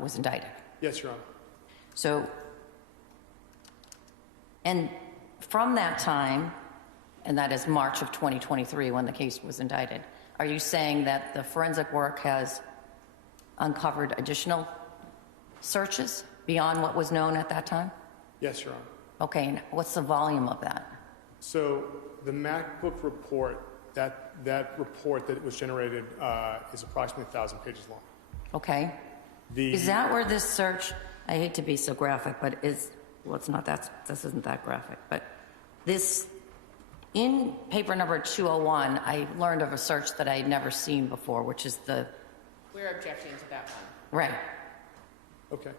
was indicted. Yes, Your Honor. So, and from that time, and that is March of 2023 when the case was indicted, are you saying that the forensic work has uncovered additional searches beyond what was known at that time? Yes, Your Honor. Okay, and what's the volume of that? So the MacBook report, that report that was generated is approximately 1,000 pages long. Okay. Is that where this search, I hate to be so graphic, but well, it's not that, this isn't that graphic, but this, in paper number 201, I learned of a search that I had never seen before, which is the... We're objecting to that one. Right. Okay.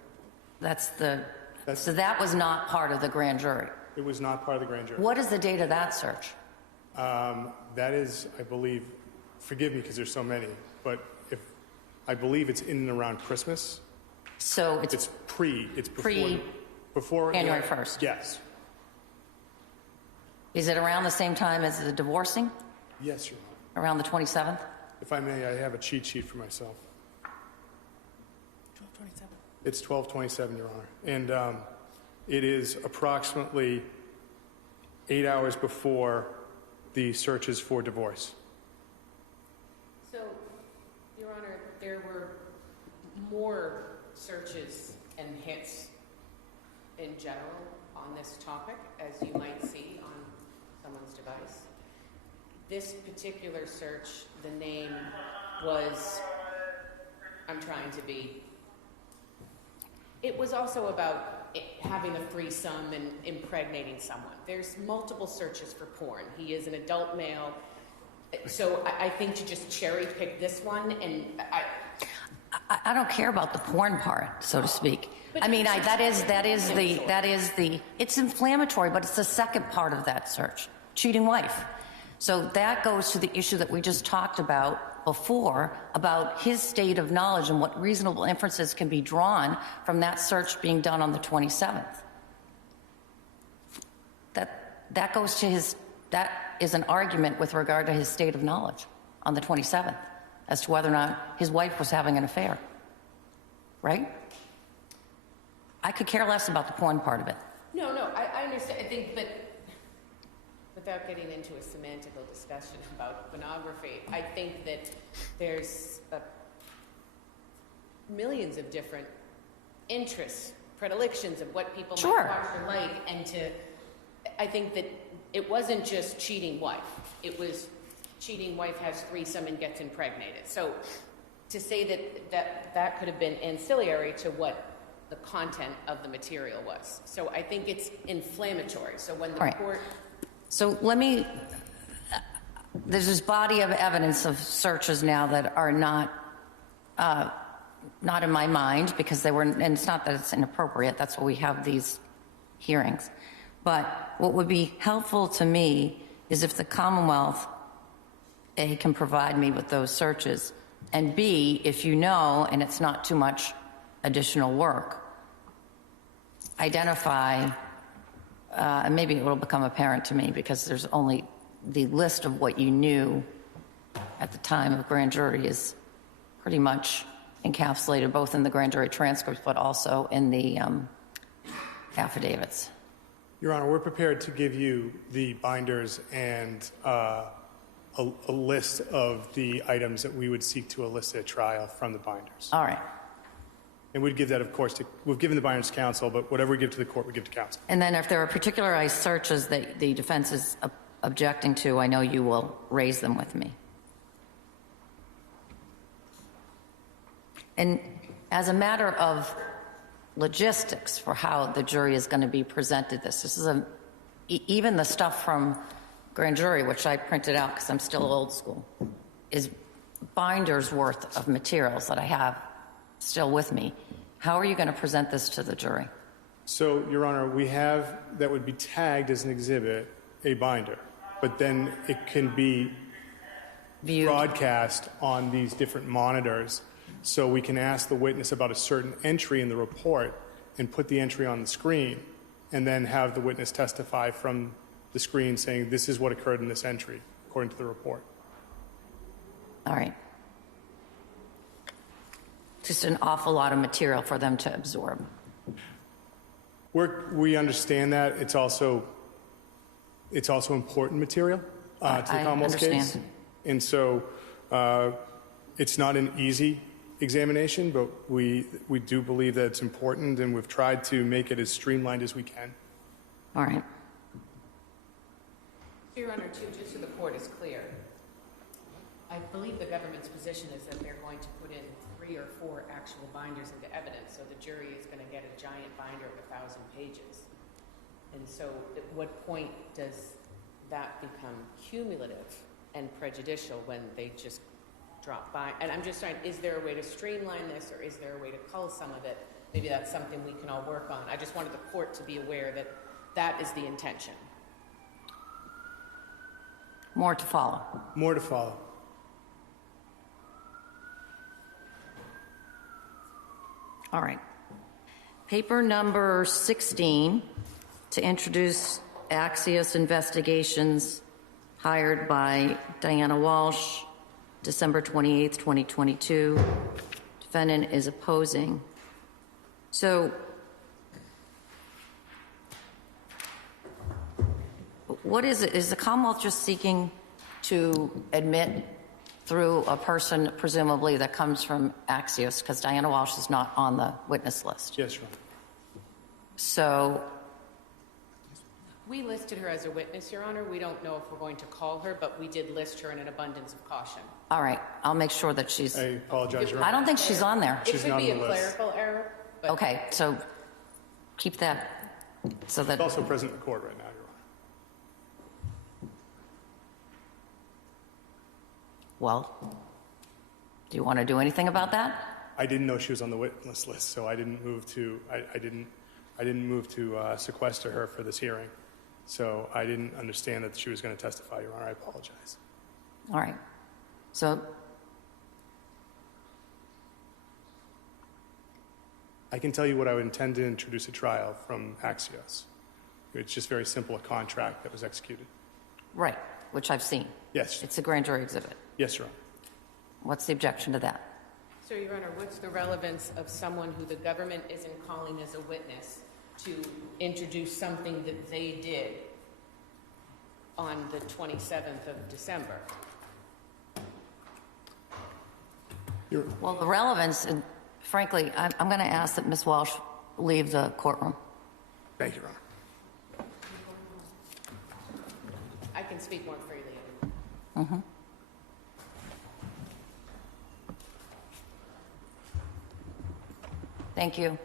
So that was not part of the grand jury. It was not part of the grand jury. What is the date of that search? That is, I believe, forgive me because there's so many, but I believe it's in and around Christmas. So it's before January 1st. Yes. Is it around the same time as the divorcing? Yes, Your Honor. Around the 27th? If I may, I have a cheat sheet for myself. 1227. It's 12/27, Your Honor. And it is approximately 8 hours before the searches for divorce. So, Your Honor, there were more searches and hits in general on this topic, as you might see on someone's device. This particular search, the name was, I'm trying to be, it was also about having a threesome and impregnating someone. There's multiple searches for porn. He is an adult male. So I think to just cherry pick this one, and I don't care about the porn part, so to speak. I mean, it's inflammatory, but it's the second part of that search, cheating wife. So that goes to the issue that we just talked about before, about his state of knowledge and what reasonable inferences can be drawn from that search being done on the 27th. That goes to that is an argument with regard to his state of knowledge on the 27th as to whether or not his wife was having an affair, right? I could care less about the porn part of it. No, I understand. I think, but without getting into a semantical discussion about pornography, I think that there's millions of different interests, predilections of what people might watch or like, and I think that it wasn't just cheating wife. It was cheating wife has threesome and gets impregnated. So to say that could have been ancillary to what the content of the material was. So I think it's inflammatory. So when the court... So there's this body of evidence of searches now that are not in my mind because they were, and it's not that it's inappropriate, that's why we have these hearings. But what would be helpful to me is if the Commonwealth, A, can provide me with those searches, and B, if you know, and it's not too much additional work, identify, and maybe it will become apparent to me because there's only the list of what you knew at the time of grand jury is pretty much encapsulated both in the grand jury transcripts but also in the affidavits. Your Honor, we're prepared to give you the binders and a list of the items that we would seek to elicit at trial from the binders. All right. And we'd give that, of course, we've given the binders to counsel, but whatever we give to the court, we give to counsel. And then if there are particularized searches that the defense is objecting to, I know you will raise them with me. And as a matter of logistics for how the jury is going to be presented this is even the stuff from grand jury, which I printed out because I'm still old school, is binders worth of materials that I have still with me. How are you going to present this to the jury? So, Your Honor, we have, that would be tagged as an exhibit, a binder, but then it can be Viewed. broadcast on these different monitors, so we can ask the witness about a certain entry in the report and put the entry on the screen, and then have the witness testify from the screen saying, this is what occurred in this entry, according to the report. All right. Just an awful lot of material for them to absorb. We understand that. It's also important material to the I Commonwealth's case. understand. And so it's not an easy examination, but we do believe that it's important, and we've tried to make it as streamlined as we can. All right. Your Honor, too, just so the court is clear, I believe the government's position is that they're going to put in 3 or 4 actual binders into evidence, so the jury is going to get a giant binder of 1,000 pages. And so at what point does that become cumulative and prejudicial when they just drop by? And I'm just trying, is there a way to streamline this, or is there a way to cull some of it? Maybe that's something we can all work on. I just wanted the court to be aware that that is the intention. More to follow. More to follow. All right. Paper number 16, to introduce Axios Investigations, hired by Diana Walshe, December 28th, 2022. Defendant is opposing. So, what is it? Is the Commonwealth just seeking to admit through a person, presumably, that comes from Axios, because Diana Walshe is not on the witness list? Yes, Your Honor. So, We listed her as a witness, Your Honor. We don't know if we're going to call her, but we did list her in an abundance of caution. all right, I'll make sure that she's, I apologize, Your I Honor. don't think she's on there. It She's could not be a on the list. clerical error, but Okay, so keep that, so It's that, also present in court right now, Your Honor. well, do you want to do anything about that? I didn't know she was on the witness list, so I didn't move to, I didn't move to sequester her for this hearing. So I didn't understand that she was going to testify, Your Honor. I apologize. All right, so, I can tell you what I would intend to introduce at trial from Axios. It's just very simple, a contract that was executed. right, which I've seen. Yes. It's a grand jury exhibit. Yes, Your Honor. What's the objection to that? So, Your Honor, what's the relevance of someone who the government isn't calling as a witness to introduce something that they did on the 27th of December? Well, the relevance, and frankly, I'm going to ask that Ms. Walshe leave the courtroom. Thank you, Your Honor. I can speak more freely. Thank you.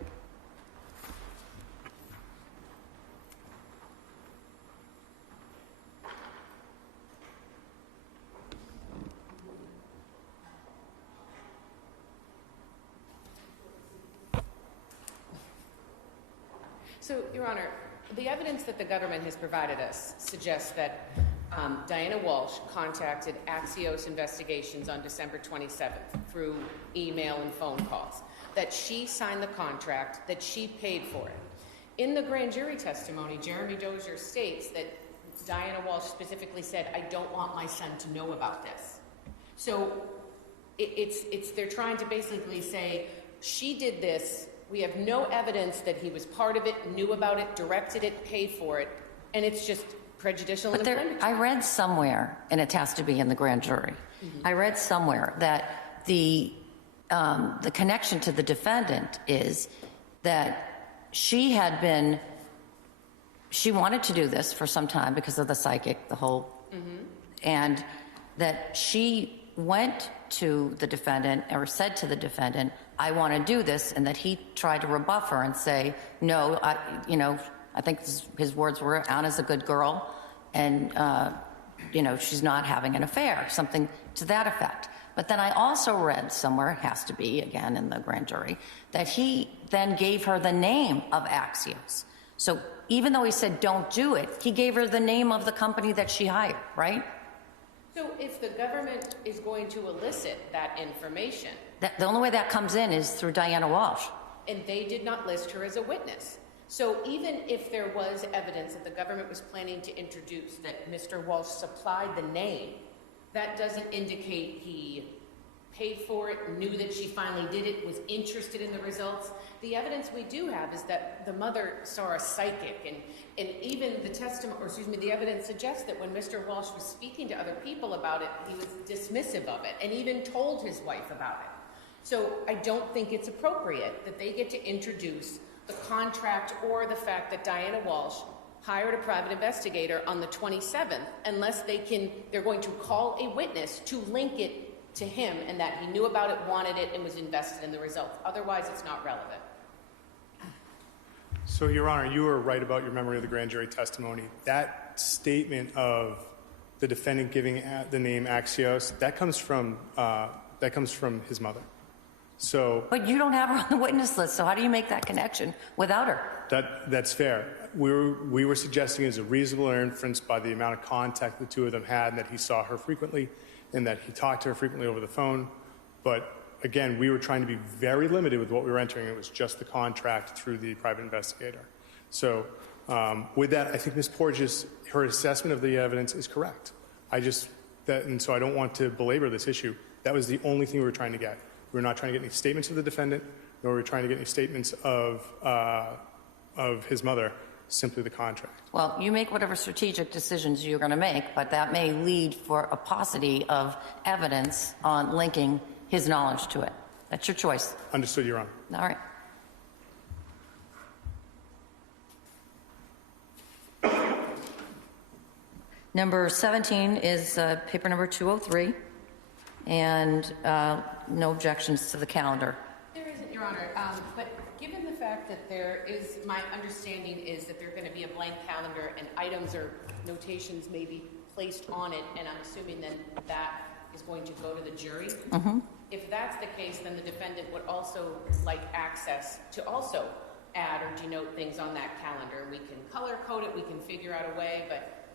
So, Your Honor, the evidence that the government has provided us suggests that Diana Walshe contacted Axios Investigations on December 27th through email and phone calls, that she signed the contract, that she paid for it. In the grand jury testimony, Jeremy Dozier states that Diana Walshe specifically said, I don't want my son to know about this. So they're trying to basically say, she did this, we have no evidence that he was part of it, knew about it, directed it, paid for it, and it's just prejudicial and But inflammatory. I read somewhere, and it has to be in the grand jury, I read somewhere that the connection to the defendant is that she wanted to do this for some time because of the psychic, the whole, and that she went to the defendant or said to the defendant, I want to do this, and that he tried to rebuff her and say, no, I think his words were, Anna's a good girl, and she's not having an affair, something to that effect. But then I also read somewhere, it has to be, again, in the grand jury, that he then gave her the name of Axios. So even though he said don't do it, he gave her the name of the company that she hired, right? So if the government is going to elicit that information, The only way that comes in is through Diana Walsh. and they did not list her as a witness. So even if there was evidence that the government was planning to introduce that Mr. Walsh supplied the name, that doesn't indicate he paid for it, knew that she finally did it, was interested in the results. The evidence we do have is that the mother saw a psychic, and even the evidence suggests that when Mr. Walsh was speaking to other people about it, he was dismissive of it, and even told his wife about it. So I don't think it's appropriate that they get to introduce the contract or the fact that Diana Walsh hired a private investigator on the 27th unless they're going to call a witness to link it to him and that he knew about it, wanted it, and was invested in the results. Otherwise, it's not relevant. So, Your Honor, you were right about your memory of the grand jury testimony. That statement of the defendant giving the name Axios, that comes from his mother. So, But you don't have her on the witness list, so how do you make that connection without her? that's fair. We were suggesting as a reasonable inference by the amount of contact the two of them had, and that he saw her frequently, and that he talked to her frequently over the phone. But again, we were trying to be very limited with what we were entering. It was just the contract through the private investigator. So with that, I think Ms. Porges, her assessment of the evidence is correct. And so I don't want to belabor this issue. That was the only thing we were trying to get. We were not trying to get any statements of the defendant, nor were we trying to get any statements of his mother, simply the contract. Well, you make whatever strategic decisions you're going to make, but that may lead for a paucity of evidence on linking his knowledge to it. That's your choice. Understood, Your Honor. All right. Number 17 is paper number 203, and no objections to the calendar. There isn't, Your Honor, but given the fact that my understanding is that there's going to be a blank calendar and items or notations may be placed on it, and I'm assuming then that is going to go to the jury. If that's the case, then the defendant would also like access to also add or denote things on that calendar. We can color code it, we can figure out a way, but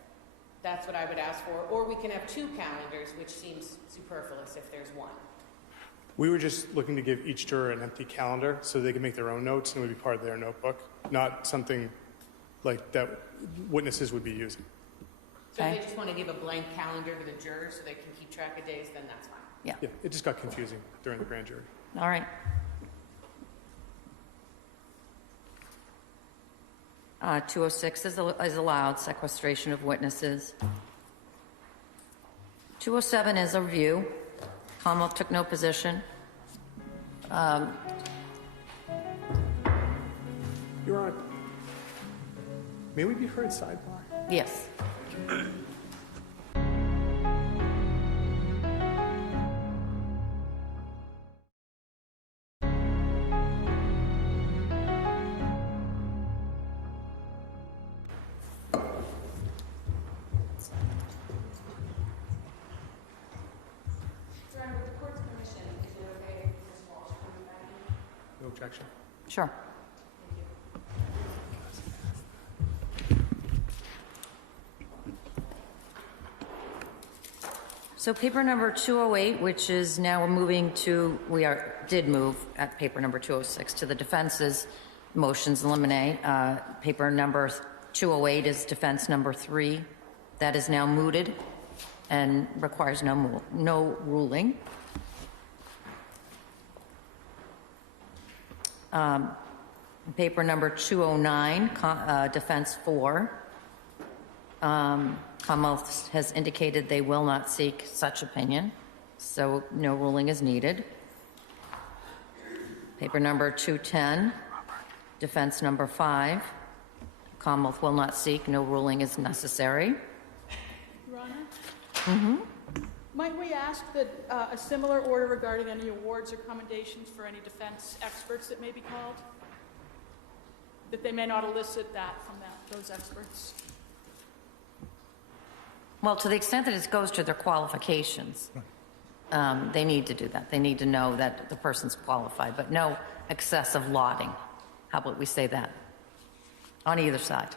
that's what I would ask for. Or we can have two calendars, which seems superfluous if there's one. We were just looking to give each juror an empty calendar so they could make their own notes and it would be part of their notebook, not something like that witnesses would be using. So Okay. if they just want to give a blank calendar to the jurors so they can keep track of days, then that's fine. Yeah. Yeah, it just got confusing during the grand jury. All right. 206 is allowed, sequestration of witnesses. 207 is a review. Commonwealth took no position. Your Honor, may we be heard sidebar? Yes. No objection. Sure. So paper number 208, which is now we're moving to, did move at paper number 206 to the defense's motions in limine. Paper number 208 is defense number 3. That is now mooted and requires no ruling. Paper number 209, defense 4. Commonwealth has indicated they will not seek such opinion, so no ruling is needed. Paper number 210, defense number 5. Commonwealth will not seek, no ruling is necessary. Your Honor? Might we ask that a similar order regarding any awards or commendations for any defense experts that may be called? That they may not elicit that from those experts? Well, to the extent that it goes to their qualifications, they need to do that. They need to know that the person's qualified, but no excessive lauding. How about we say that? On either side.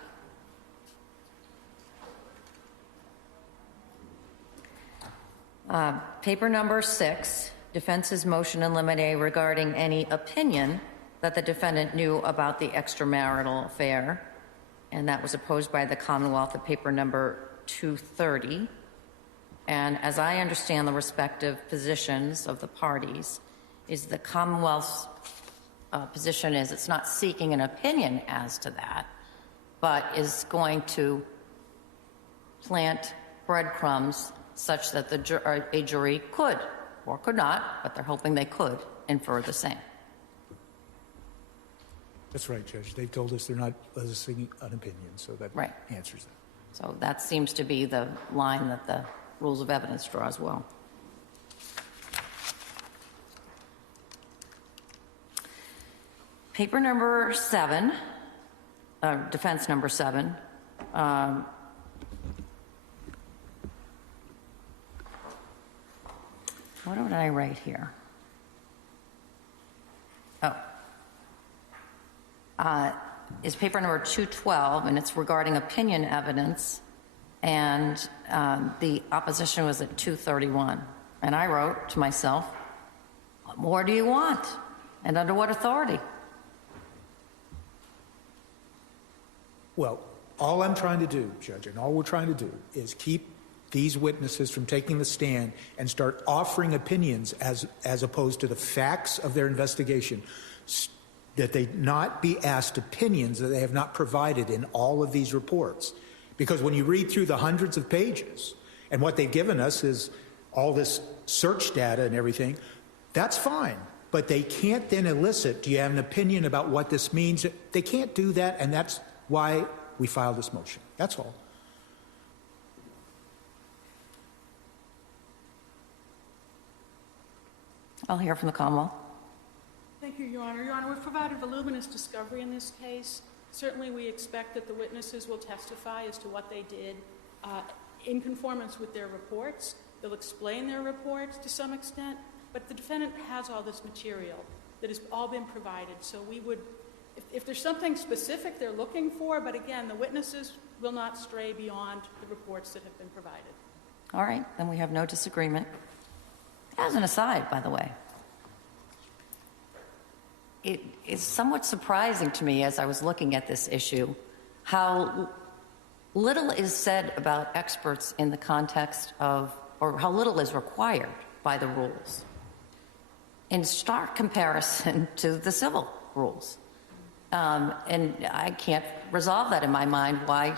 Paper number 6, defense's motion in limine regarding any opinion that the defendant knew about the extramarital affair, and that was opposed by the Commonwealth at paper number 230. And as I understand the respective positions of the parties, is the Commonwealth's position is it's not seeking an opinion as to that, but is going to plant breadcrumbs such that a jury could, or could not, but they're hoping they could, infer the same. That's right, Judge. They've told us they're not eliciting an opinion, so that Right. answers that. So that seems to be the line that the rules of evidence draw as well. Paper number 7, defense number 7, what did I write here? Is paper number 212, and it's regarding opinion evidence, and the opposition was at 231. And I wrote to myself, what more do you want? And under what authority? Well, all I'm trying to do, Judge, and all we're trying to do is keep these witnesses from taking the stand and start offering opinions as opposed to the facts of their investigation, that they not be asked opinions that they have not provided in all of these reports. Because when you read through the hundreds of pages, and what they've given us is all this search data and everything, that's fine. But they can't then elicit, do you have an opinion about what this means? They can't do that, and that's why we filed this motion. That's all. I'll hear from the Commonwealth. Thank you, Your Honor. Your Honor, we've provided voluminous discovery in this case. Certainly, we expect that the witnesses will testify as to what they did in conformance with their reports. They'll explain their reports to some extent, but the defendant has all this material that has all been provided. So we would, if there's something specific they're looking for, but again, the witnesses will not stray beyond the reports that have been provided. All right, then we have no disagreement. As an aside, by the way, it is somewhat surprising to me as I was looking at this issue how little is said about experts in the context of, or how little is required by the rules, in stark comparison to the civil rules. And I can't resolve that in my mind why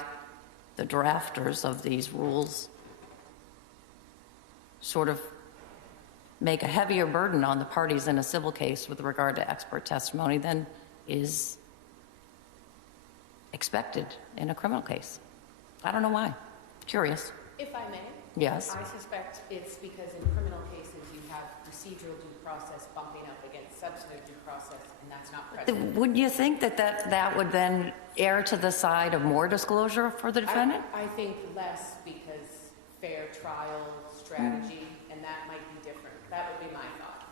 the drafters of these rules sort of make a heavier burden on the parties in a civil case with regard to expert testimony than is expected in a criminal case. I don't know why. Curious. If I may? Yes. I suspect it's because in criminal cases you have procedural due process bumping up against substantive due process, and that's not present. Would you think that that would then err to the side of more disclosure for the defendant? I think less because fair trial strategy, and that might be different. That would be my thought.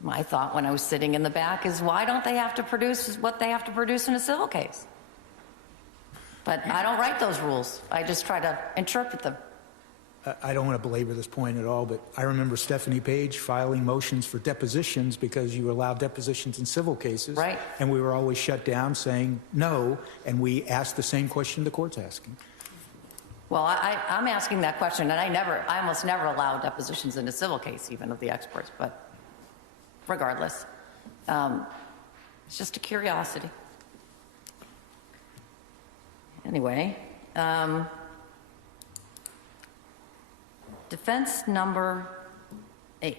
My thought when I was sitting in the back is, why don't they have to produce what they have to produce in a civil case? But I don't write those rules. I just try to interpret them. I don't want to belabor this point at all, but I remember Stephanie Page filing motions for depositions because you allow depositions in civil cases. Right. And we were always shut down saying no, and we asked the same question the court's asking. Well, I'm asking that question, and I almost never allow depositions in a civil case, even of the experts, but regardless. It's just a curiosity. Anyway, defense number 8,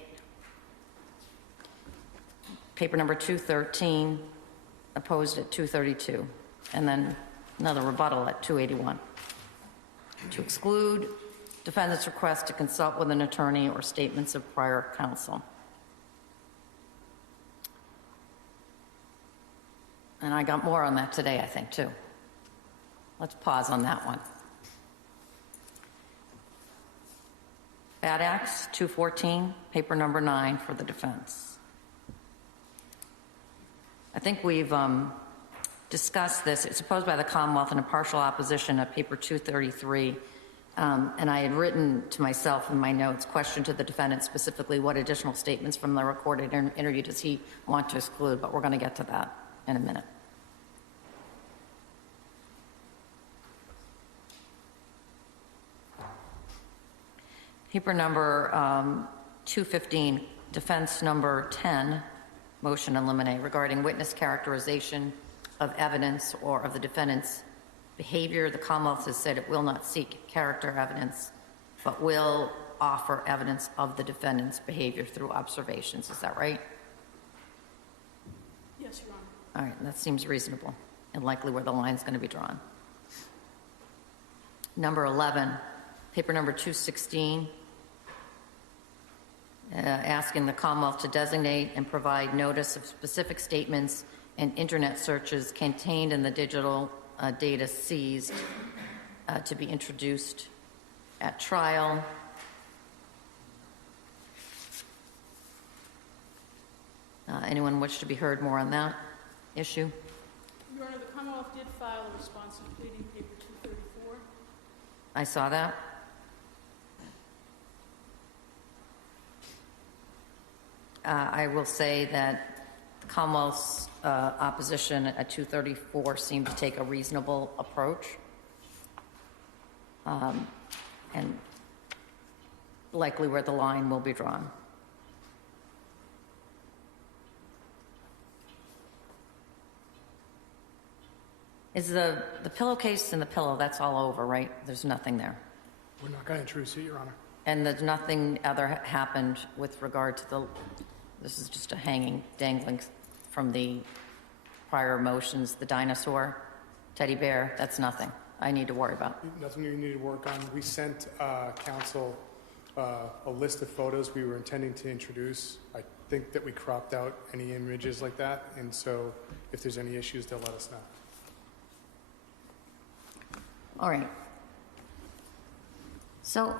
paper number 213, opposed at 232, and then another rebuttal at 281. To exclude defendant's request to consult with an attorney or statements of prior counsel. And I got more on that today, I think, too. Let's pause on that one. Bad Acts 214, paper number 9 for the defense. I think we've discussed this. It's opposed by the Commonwealth in a partial opposition at paper 233. And I had written to myself in my notes, question to the defendant specifically, what additional statements from the recorded interview does he want to exclude? But we're going to get to that in a minute. Paper number 215, defense number 10, motion in limine regarding witness characterization of evidence or of the defendant's behavior. The Commonwealth has said it will not seek character evidence, but will offer evidence of the defendant's behavior through observations. Is that right? Yes, Your Honor. All right, that seems reasonable and likely where the line's going to be drawn. Number 11, paper number 216, asking the Commonwealth to designate and provide notice of specific statements and internet searches contained in the digital data seized to be introduced at trial. Anyone wish to be heard more on that issue? Your Honor, the Commonwealth did file a response in pleading paper 234. I saw that. I will say that the Commonwealth's opposition at 234 seemed to take a reasonable approach, and likely where the line will be drawn. Is the pillowcase and the pillow, that's all over, right? There's nothing there. We're not going to introduce it, Your Honor. And there's nothing other happened with regard to the, this is just a hanging, dangling from the prior motions, the dinosaur, teddy bear, that's nothing I need to worry about. Nothing you need to work on. We sent counsel a list of photos we were intending to introduce. I think that we cropped out any images like that, and so if there's any issues, they'll let us know. All right. So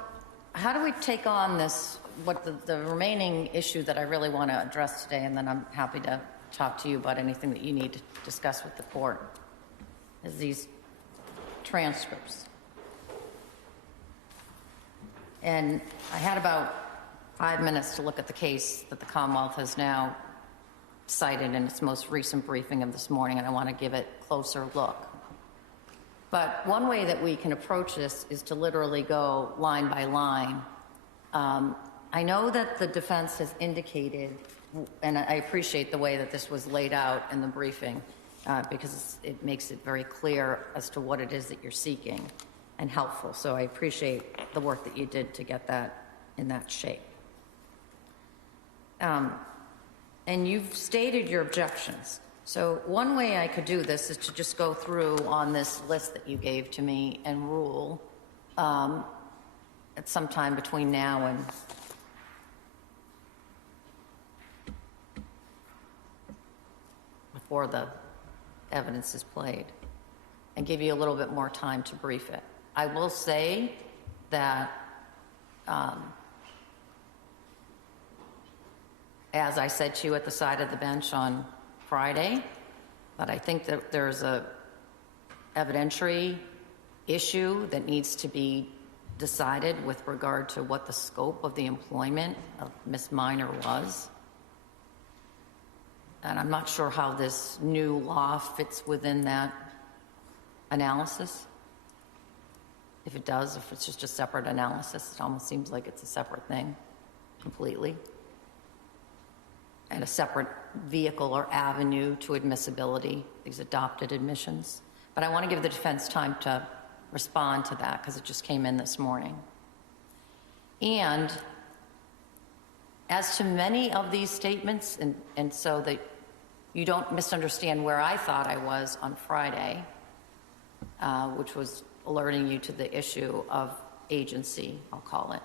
how do we take on this, what the remaining issue that I really want to address today, and then I'm happy to talk to you about anything that you need to discuss with the court, is these transcripts. And I had about 5 minutes to look at the case that the Commonwealth has now cited in its most recent briefing of this morning, and I want to give it a closer look. But one way that we can approach this is to literally go line by line. I know that the defense has indicated, and I appreciate the way that this was laid out in the briefing, because it makes it very clear as to what it is that you're seeking and helpful. So I appreciate the work that you did to get that in that shape. And you've stated your objections. So one way I could do this is to just go through on this list that you gave to me and rule at some time between now and before the evidence is played, and give you a little bit more time to brief it. I will say that as I said to you at the side of the bench on Friday, but I think that there's a evidentiary issue that needs to be decided with regard to what the scope of the employment of Ms. Minor was. And I'm not sure how this new law fits within that analysis. If it does, if it's just a separate analysis, it almost seems like it's a separate thing completely, and a separate vehicle or avenue to admissibility, these adopted admissions. But I want to give the defense time to respond to that because it just came in this morning. And as to many of these statements, and so that you don't misunderstand where I thought I was on Friday, which was alerting you to the issue of agency, I'll call it.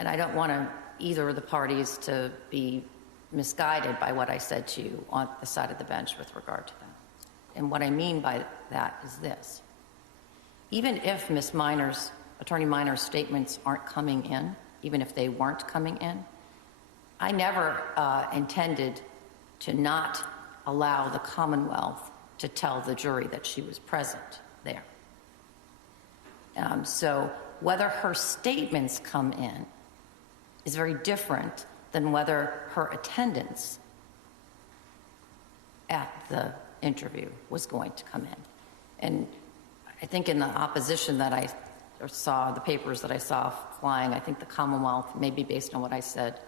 And I don't want either of the parties to be misguided by what I said to you on the side of the bench with regard to that. And what I mean by that is this. Even if Ms. Minor's Attorney Minor's statements aren't coming in, even if they weren't coming in. I never intended to not allow the Commonwealth to tell the jury that she was present there. So whether her statements come in is very different than whether her attendance at the interview was going to come in. And I think in the opposition that I saw, the papers that I saw flying, I think the Commonwealth, maybe based on what I said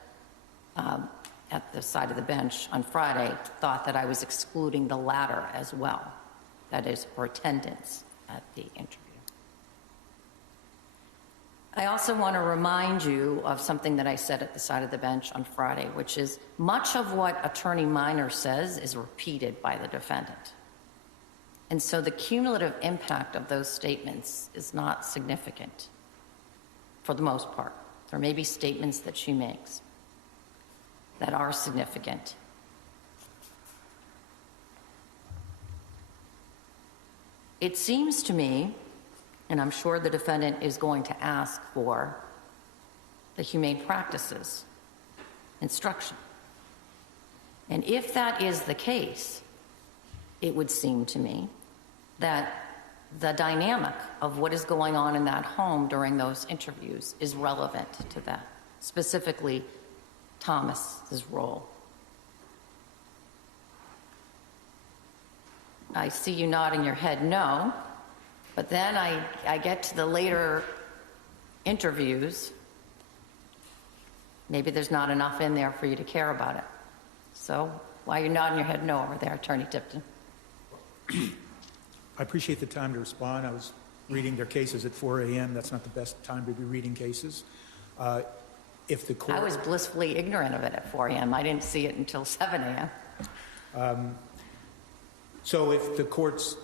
at the side of the bench on Friday, thought that I was excluding the latter as well. That is, her attendance at the interview. I also want to remind you of something that I said at the side of the bench on Friday, which is much of what Attorney Minor says is repeated by the defendant. And so the cumulative impact of those statements is not significant for the most part. There may be statements that she makes that are significant. It seems to me, and I'm sure the defendant is going to ask for the humane practices instruction. And if that is the case, it would seem to me that the dynamic of what is going on in that home during those interviews is relevant to that, specifically Thomas's role. I see you nodding your head no, but then I get to the later interviews. Maybe there's not enough in there for you to care about it. So why are you nodding your head no over there, Attorney Tipton? I appreciate the time to respond. I was reading their cases at 4 a.m. That's not the best time to be reading cases. If the court... I was blissfully ignorant of it at 4 a.m. I didn't see it until 7 a.m. So if the court's...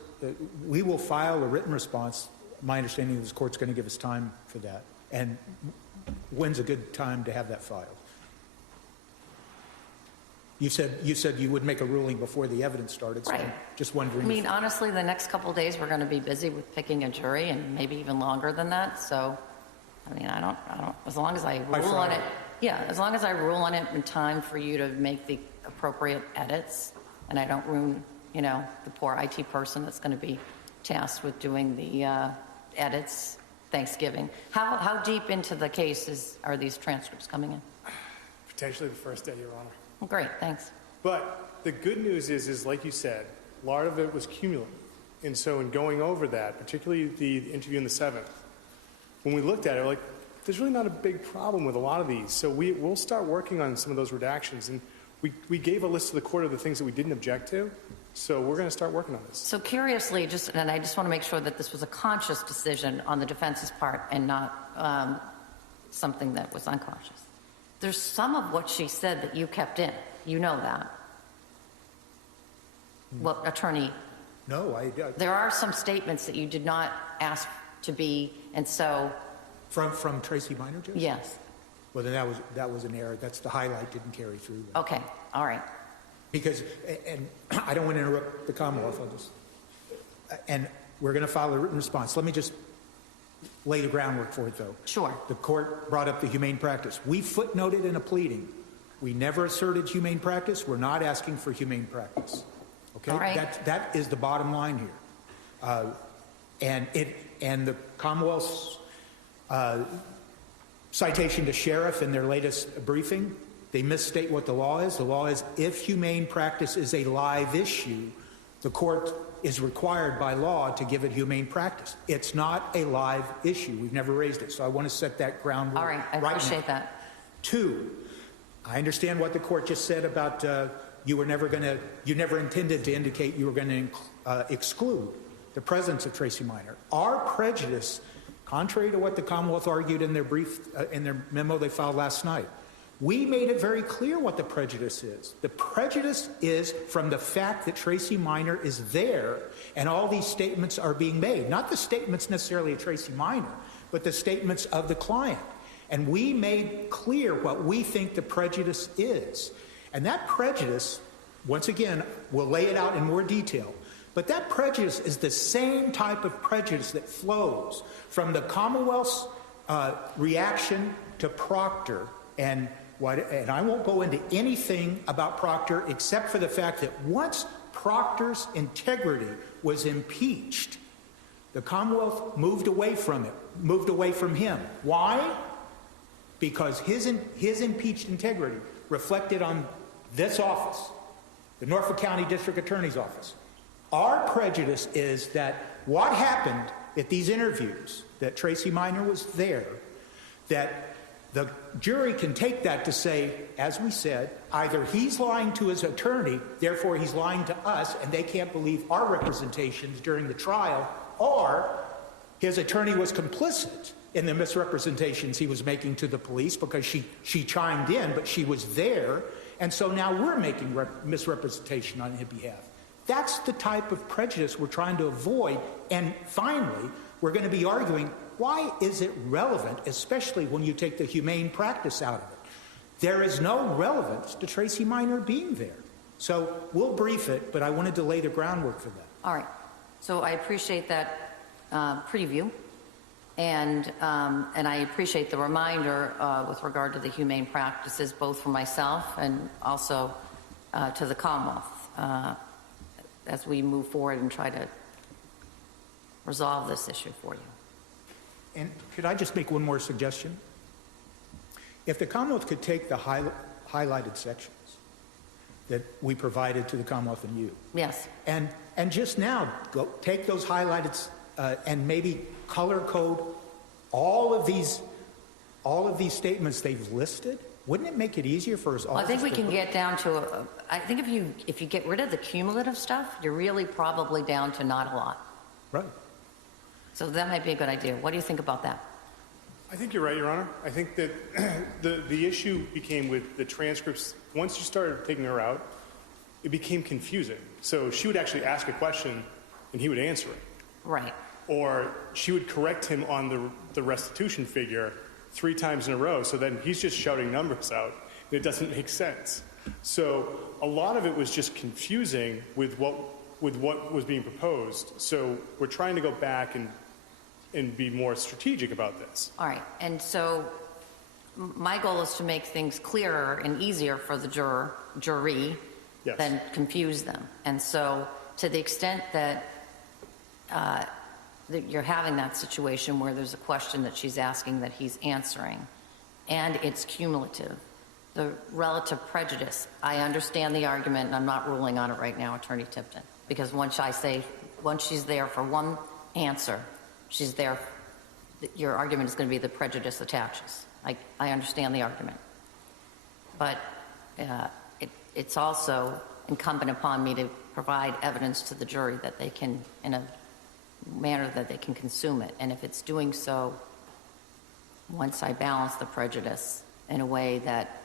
we will file a written response. My understanding is the court's going to give us time for that. And when's a good time to have that filed? You said you would make a ruling before the evidence started, so Right. I'm just wondering... I mean, honestly, the next couple of days we're going to be busy with picking a jury, and maybe even longer than that. So, I mean, I don't. As long as I rule on it, yeah. As long as I rule on it in time for you to make the appropriate edits, and I don't ruin, the poor IT person that's going to be tasked with doing the edits. Thanksgiving. How deep into the case are these transcripts coming in? Potentially the first day, Your Honor. Well, great, thanks. But the good news is like you said, a lot of it was cumulative. And so in going over that, particularly the interview in the 7th, when we looked at it, we're like, there's really not a big problem with a lot of these. So we'll start working on some of those redactions. And we gave a list to the court of the things that we didn't object to. So we're going to start working on this. So curiously, and I just want to make sure that this was a conscious decision on the defense's part and not something that was unconscious. There's some of what she said that you kept in. You know that. Well, attorney. No, There are some statements that you did not ask to be, and so. From Tracy Minor, Judge? Yes. Well, then that was an error. That's the highlight didn't carry through. Okay. All right. Because, and I don't want to interrupt the Commonwealth on this, and we're going to file a written response. Let me just lay the groundwork for it, though. Sure. The court brought up the humane practice. We footnoted in a pleading. We never asserted humane practice. We're not asking for humane practice. Okay? All right. That is the bottom line here. And the Commonwealth's citation to sheriff in their latest briefing, they misstate what the law is. The law is if humane practice is a live issue, the court is required by law to give it humane practice. It's not a live issue. We've never raised it. So I want to set that groundwork. All right. I appreciate that. 2, I understand what the court just said about you never intended to indicate you were going to exclude the presence of Tracy Minor. Our prejudice, contrary to what the Commonwealth argued in their brief, in their memo they filed last night, we made it very clear what the prejudice is. The prejudice is from the fact that Tracy Minor is there and all these statements are being made. Not the statements necessarily of Tracy Minor, but the statements of the client. And we made clear what we think the prejudice is. And that prejudice, once again, we'll lay it out in more detail. But that prejudice is the same type of prejudice that flows from the Commonwealth's reaction to Proctor, and I won't go into anything about Proctor except for the fact that once Proctor's integrity was impeached, the Commonwealth moved away from it, moved away from him. Why? Because his impeached integrity reflected on this office, the Norfolk County District Attorney's Office. Our prejudice is that what happened at these interviews, that Tracy Minor was there, that the jury can take that to say, as we said, either he's lying to his attorney, therefore he's lying to us, and they can't believe our representations during the trial, or his attorney was complicit in the misrepresentations he was making to the police because she chimed in, but she was there, and so now we're making misrepresentation on his behalf. That's the type of prejudice we're trying to avoid, and finally, we're going to be arguing, why is it relevant, especially when you take the humane practice out of it? There is no relevance to Tracy Minor being there. So we'll brief it, but I wanted to lay the groundwork for that. All right. So I appreciate that preview, and I appreciate the reminder with regard to the humane practices, both for myself and also to the Commonwealth, as we move forward and try to resolve this issue for you. And could I just make one more suggestion? If the Commonwealth could take the highlighted sections that we provided to the Commonwealth and you. Yes. And just now, go take those highlighted and maybe color code all of these statements they've listed. Wouldn't it make it easier for us all? Well, I think we can get down to I think if you get rid of the cumulative stuff, you're really probably down to not a lot. Right. So that might be a good idea. What do you think about that? I think you're right, Your Honor. I think that the issue became with the transcripts. Once you started taking her out, it became confusing. So she would actually ask a question, and he would answer it. Right. Or she would correct him on the restitution figure 3 times in a row. So then he's just shouting numbers out, and it doesn't make sense. So a lot of it was just confusing with what was being proposed. So we're trying to go back and be more strategic about this. All right. And so my goal is to make things clearer and easier for the jury Yes. than confuse them. And so to the extent that that you're having that situation where there's a question that she's asking that he's answering, and it's cumulative, the relative prejudice, I understand the argument, and I'm not ruling on it right now, Attorney Tipton, because once she's there for one answer, she's there, your argument is going to be the prejudice attaches. I understand the argument. But it's also incumbent upon me to provide evidence to the jury that they can, in a manner that they can consume it. And if it's doing so, once I balance the prejudice in a way that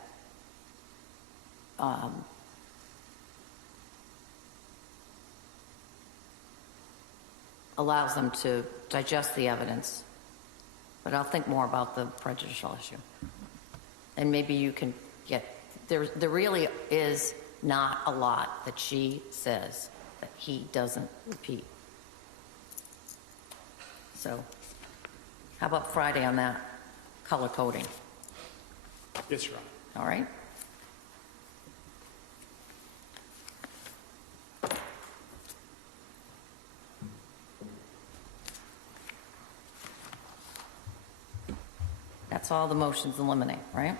allows them to digest the evidence, but I'll think more about the prejudicial issue. And maybe you can get, there really is not a lot that she says that he doesn't repeat. So how about Friday on that color coding? Yes, Your Honor. All right? That's all the motions eliminate, right?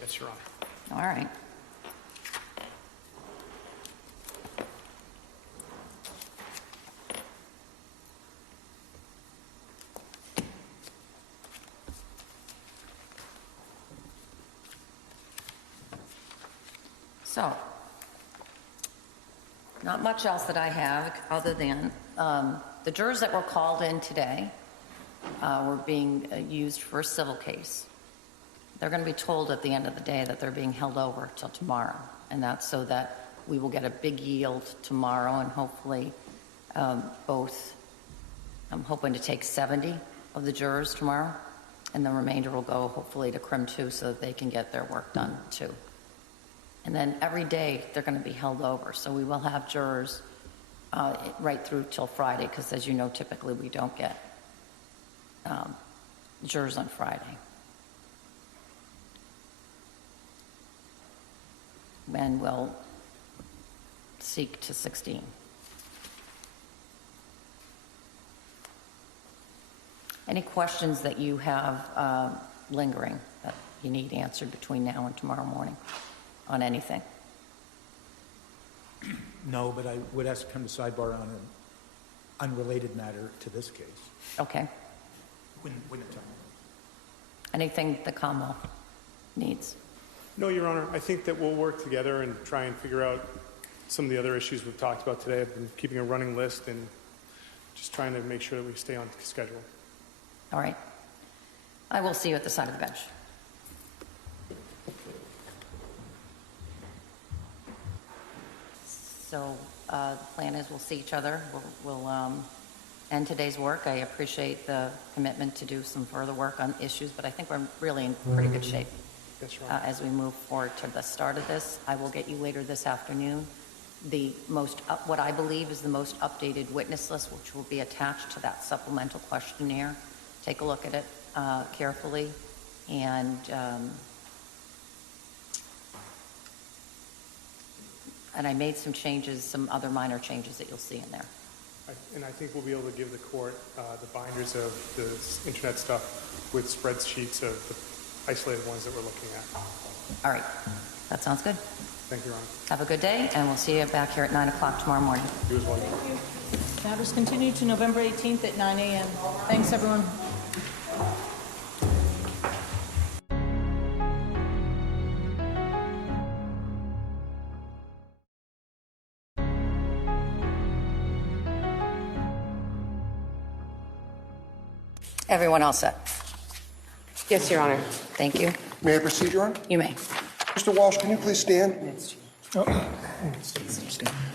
Yes, Your Honor. All right. So, not much else that I have other than the jurors that were called in today were being used for a civil case. They're going to be told at the end of the day that they're being held over till tomorrow, and that's so that we will get a big yield tomorrow, and hopefully I'm hoping to take 70 of the jurors tomorrow. And the remainder will go hopefully to Crim 2 so that they can get their work done too. And then every day they're going to be held over. So we will have jurors right through till Friday, because as you know, typically we don't get jurors on Friday. And we'll seek to 16. Any questions that you have lingering that you need answered between now and tomorrow morning on anything? No, but I would ask to come to sidebar on an unrelated matter to this case. Okay. When it's on. Anything the Commonwealth needs? No, Your Honor, I think that we'll work together and try and figure out some of the other issues we've talked about today. I've been keeping a running list and just trying to make sure that we stay on schedule. All right. I will see you at the side of the bench. So the plan is we'll see each other. We'll end today's work. I appreciate the commitment to do some further work on issues, but I think we're really in pretty good shape. Yes, Your Honor. As we move forward to the start of this. I will get you later this afternoon the most, what I believe is the most updated witness list, which will be attached to that supplemental questionnaire. Take a look at it carefully, and I made some changes, some other minor changes that you'll see in there. And I think we'll be able to give the court the binders of the internet stuff with spreadsheets of the isolated ones that we're looking at. All right, that sounds good. Thank you, Your Honor. Have a good day, and we'll see you back here at 9 o'clock tomorrow morning. You as well. Matters continued to November 18th at 9 a.m. Thanks, everyone. Everyone all set? Yes, Your Honor. Thank you. May I proceed, Your Honor? You may. Mr. Walsh, can you please stand?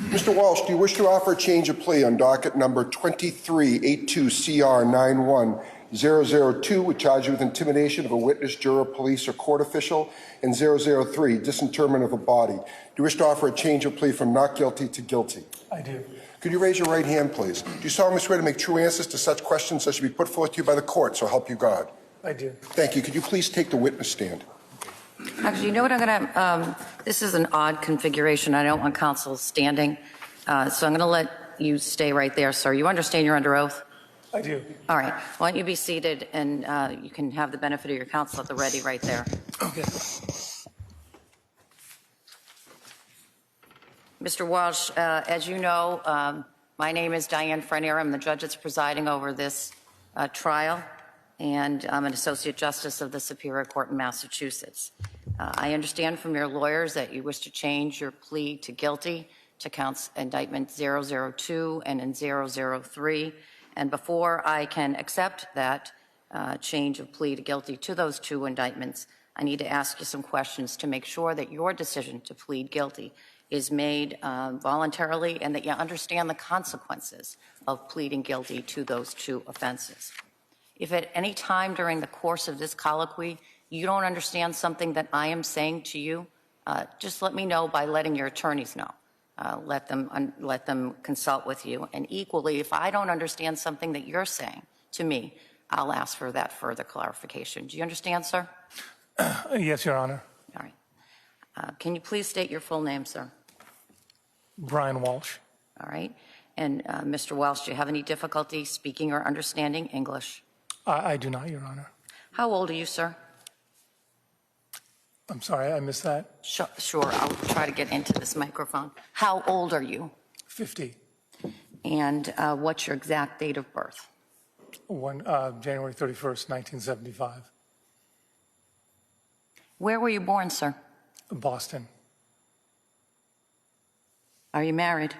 Mr. Walsh, do you wish to offer a change of plea on docket number 2382CR91002, which charges you with intimidation of a witness, juror, police, or court official, and 003, disinterment of a body? Do you wish to offer a change of plea from not guilty to guilty? I do. Could you raise your right hand, please? Do you solemnly swear to make true answers to such questions that should be put forth to you by the court, so help you God? I do. Thank you. Could you please take the witness stand? Actually, you know what I'm going to, this is an odd configuration. I don't want counsel standing. So I'm going to let you stay right there, sir. You understand you're under oath? I do. All right. Why don't you be seated, and you can have the benefit of your counsel at the ready right there. Okay. Mr. Walsh, as you know, my name is Diane Frenier. I'm the judge that's presiding over this trial, and I'm an Associate Justice of the Superior Court in Massachusetts. I understand from your lawyers that you wish to change your plea to guilty to counts indictment 002 and in 003. And before I can accept that change of plea to guilty to those two indictments, I need to ask you some questions to make sure that your decision to plead guilty is made voluntarily and that you understand the consequences of pleading guilty to those two offenses. If at any time during the course of this colloquy you don't understand something that I am saying to you, just let me know by letting your attorneys know. Let them consult with you. And equally, if I don't understand something that you're saying to me, I'll ask for that further clarification. Do you understand, sir? Yes, Your Honor. All right. Can you please state your full name, sir? Brian Walshe. All right. And Mr. Walsh, do you have any difficulty speaking or understanding English? I do not, Your Honor. How old are you, sir? I'm sorry, I missed that. Sure, I'll try to get into this microphone. How old are you? 50. And what's your exact date of birth? January 31st, 1975. Where were you born, sir? Boston. Are you married?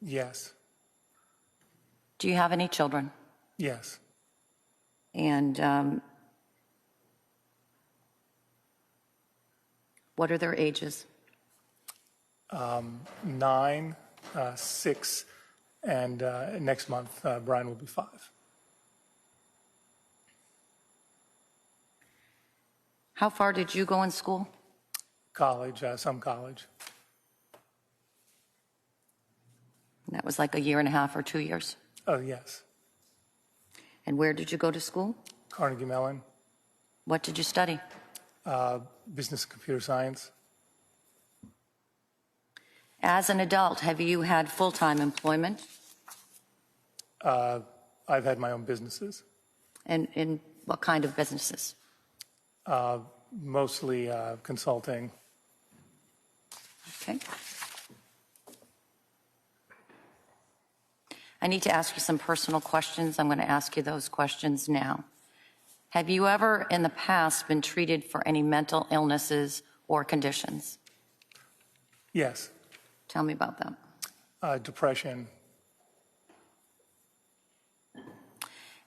Yes. Do you have any children? Yes. And what are their ages? 9, 6, and next month, Brian will be 5. How far did you go in school? College, some college. That was like a year and a half or 2 years. Oh, yes. And where did you go to school? Carnegie Mellon, What did you study? business and computer science. As an adult, have you had full-time employment? I've had my own businesses, And in what kind of businesses? mostly consulting. Okay. I need to ask you some personal questions. I'm going to ask you those questions now. Have you ever in the past been treated for any mental illnesses or conditions? Yes. Tell me about them. Depression.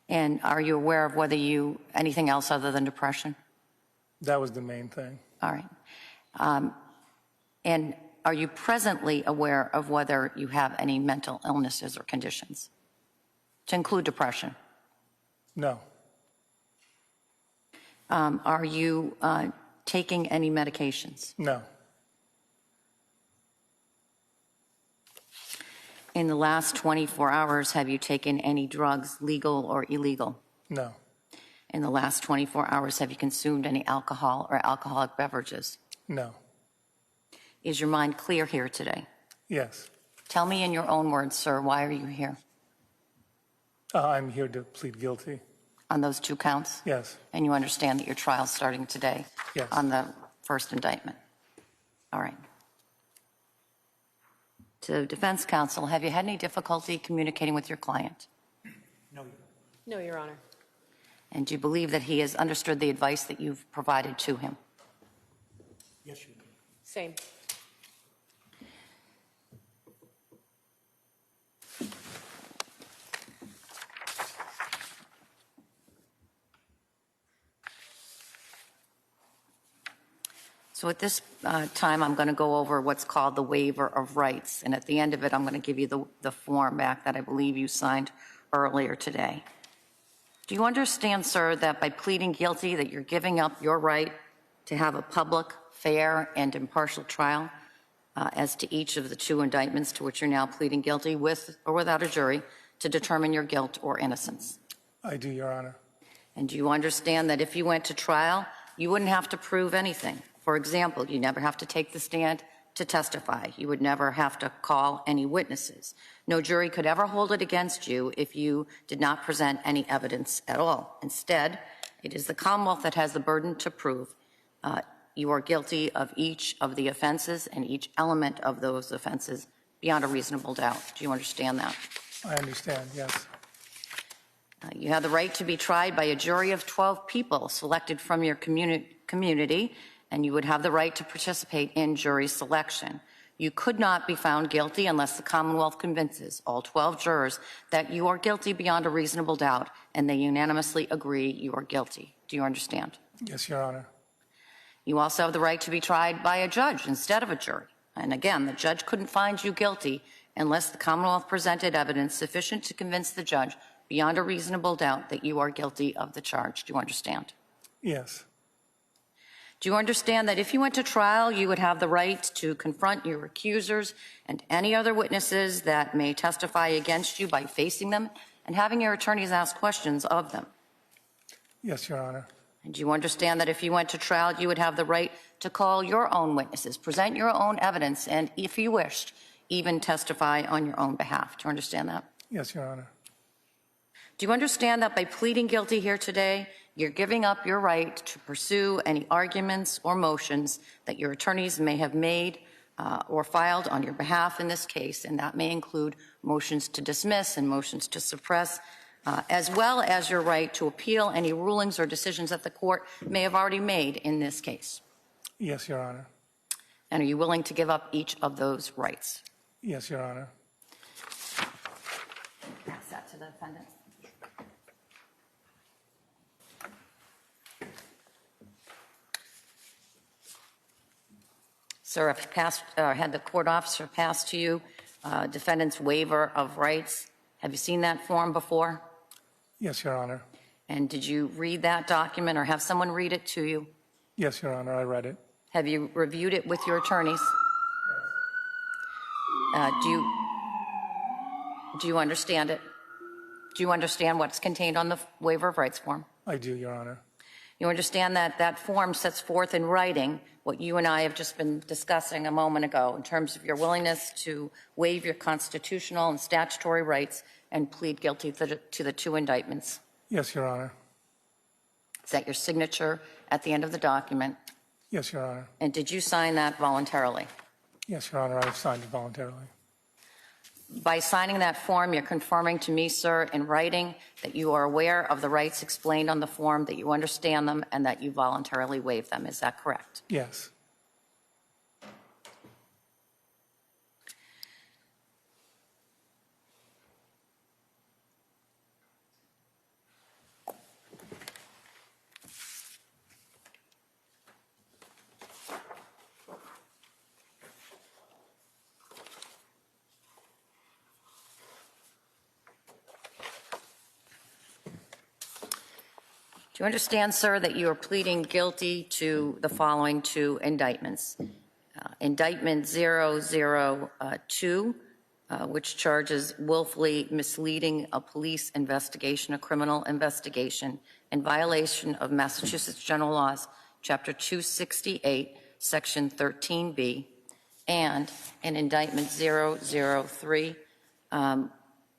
And are you aware of whether anything else other than depression? That was the main thing. All right. And are you presently aware of whether you have any mental illnesses or conditions, to include depression? No. Are you taking any medications? No. In the last 24 hours, have you taken any drugs, legal or illegal? No. In the last 24 hours, have you consumed any alcohol or alcoholic beverages? No. Is your mind clear here today? Yes. Tell me in your own words, sir, why are you here? I'm here to plead guilty. On those 2 counts? Yes. And you understand that your trial's starting today? Yes. On the first indictment? All right. To defense counsel, have you had any difficulty communicating with your client? No, Your Honor. And do you believe that he has understood the advice that you've provided to him? Yes, you do. Same. So at this time, I'm going to go over what's called the waiver of rights. And at the end of it, I'm going to give you the form back that I believe you signed earlier today. Do you understand, sir, that by pleading guilty that you're giving up your right to have a public, fair, and impartial trial as to each of the 2 indictments to which you're now pleading guilty, with or without a jury, to determine your guilt or innocence? I do, Your Honor. And do you understand that if you went to trial, you wouldn't have to prove anything? For example, you never have to take the stand to testify. You would never have to call any witnesses. No jury could ever hold it against you if you did not present any evidence at all. Instead, it is the Commonwealth that has the burden to prove you are guilty of each of the offenses and each element of those offenses beyond a reasonable doubt. Do you understand that? I understand, yes. You have the right to be tried by a jury of 12 people selected from your community, and you would have the right to participate in jury selection. You could not be found guilty unless the Commonwealth convinces all 12 jurors that you are guilty beyond a reasonable doubt, and they unanimously agree you are guilty. Do you understand? Yes, Your Honor. You also have the right to be tried by a judge instead of a jury. And again, the judge couldn't find you guilty unless the Commonwealth presented evidence sufficient to convince the judge beyond a reasonable doubt that you are guilty of the charge. Do you understand? Yes. Do you understand that if you went to trial, you would have the right to confront your accusers and any other witnesses that may testify against you by facing them and having your attorneys ask questions of them? Yes, Your Honor. And do you understand that if you went to trial, you would have the right to call your own witnesses, present your own evidence, and if you wished, even testify on your own behalf? Do you understand that? Yes, Your Honor. Do you understand that by pleading guilty here today, you're giving up your right to pursue any arguments or motions that your attorneys may have made or filed on your behalf in this case, and that may include motions to dismiss and motions to suppress, as well as your right to appeal any rulings or decisions that the court may have already made in this case? Yes, Your Honor. And are you willing to give up each of those rights? Yes, Your Honor. Pass that to the defendant. Sir, if had the court officer pass to you defendant's waiver of rights, have you seen that form before? Yes, Your Honor. And did you read that document or have someone read it to you? Yes, Your Honor, I read it. Have you reviewed it with your attorneys? Do you understand it? Do you understand what's contained on the waiver of rights form? I do, Your Honor. You understand that that form sets forth in writing what you and I have just been discussing a moment ago in terms of your willingness to waive your constitutional and statutory rights and plead guilty to the two indictments. Yes, Your Honor. Is that your signature at the end of the document? Yes, Your Honor. And did you sign that voluntarily? Yes, Your Honor, I have signed it voluntarily. By signing that form, you're confirming to me, sir, in writing that you are aware of the rights explained on the form, that you understand them, and that you voluntarily waive them. Is that correct? Yes. Do you understand, sir, that you are pleading guilty to the following two indictments? Indictment 002, which charges willfully misleading a police investigation, a criminal investigation, in violation of Massachusetts General Laws, Chapter 268, Section 13B, and in Indictment 003,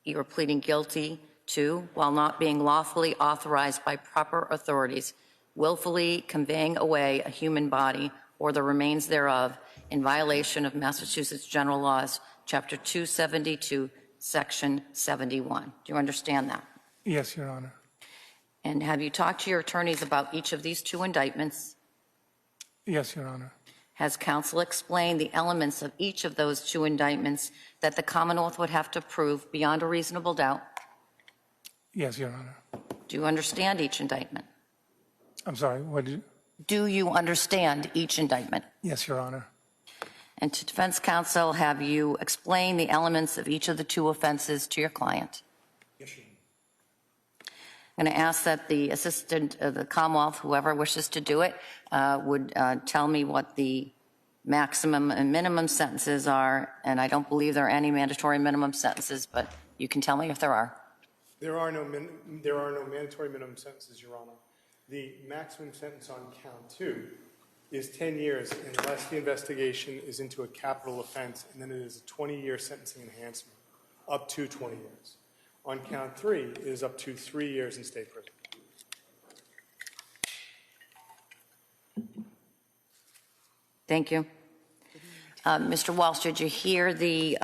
you are pleading guilty to, while not being lawfully authorized by proper authorities, willfully conveying away a human body or the remains thereof in violation of Massachusetts General Laws, Chapter 272, Section 71. Do you understand that? Yes, Your Honor. And have you talked to your attorneys about each of these two indictments? Yes, Your Honor. Has counsel explained the elements of each of those two indictments that the Commonwealth would have to prove beyond a reasonable doubt? Yes, Your Honor. Do you understand each indictment? I'm sorry, what did you? Do you understand each indictment? Yes, Your Honor. And to defense counsel, have you explained the elements of each of the two offenses to your client? Yes, Your Honor. I'm going to ask that the assistant of the Commonwealth, whoever wishes to do it, would tell me what the maximum and minimum sentences are. And I don't believe there are any mandatory minimum sentences, but you can tell me if there are. There are no mandatory minimum sentences, Your Honor. The maximum sentence on count 2 is 10 years unless the investigation is into a capital offense, and then it is a 20-year sentencing enhancement, up to 20 years. On count 3, it is up to 3 years in state prison. Thank you. Mr. Walsh, did you hear the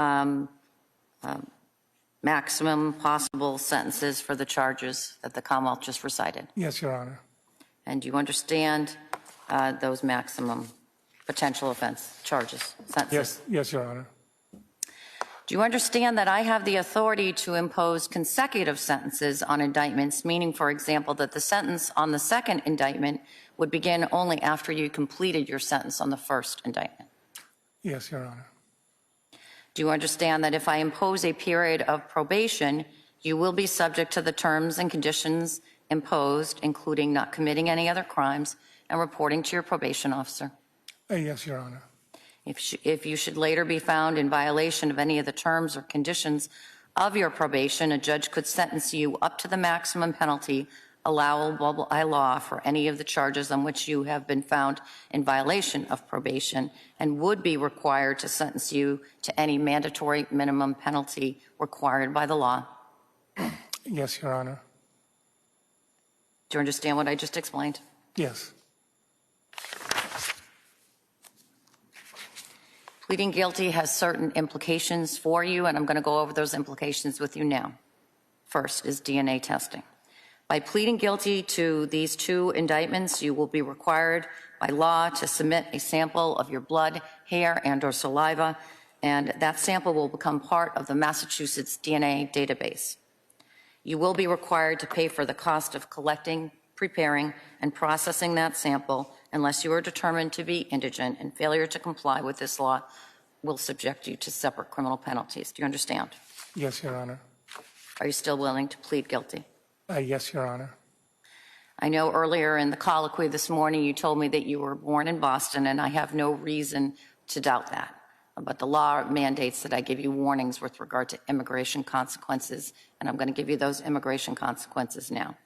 maximum possible sentences for the charges that the Commonwealth just recited? Yes, Your Honor. And do you understand those maximum potential offense charges, sentences? Yes, yes, Your Honor. Do you understand that I have the authority to impose consecutive sentences on indictments, meaning, for example, that the sentence on the second indictment would begin only after you completed your sentence on the first indictment? Yes, Your Honor. Do you understand that if I impose a period of probation, you will be subject to the terms and conditions imposed, including not committing any other crimes and reporting to your probation officer? Yes, Your Honor. If you should later be found in violation of any of the terms or conditions of your probation, a judge could sentence you up to the maximum penalty allowable by law for any of the charges on which you have been found in violation of probation, and would be required to sentence you to any mandatory minimum penalty required by the law. Yes, Your Honor. Do you understand what I just explained? Yes. Pleading guilty has certain implications for you, and I'm going to go over those implications with you now. First is DNA testing. By pleading guilty to these two indictments, you will be required by law to submit a sample of your blood, hair, and/or saliva, and that sample will become part of the Massachusetts DNA database. You will be required to pay for the cost of collecting, preparing, and processing that sample unless you are determined to be indigent, and failure to comply with this law will subject you to separate criminal penalties. Do you understand? Yes, Your Honor. Are you still willing to plead guilty? Yes, Your Honor. I know earlier in the colloquy this morning you told me that you were born in Boston, and I have no reason to doubt that. But the law mandates that I give you warnings with regard to immigration consequences, and I'm going to give you those immigration consequences now.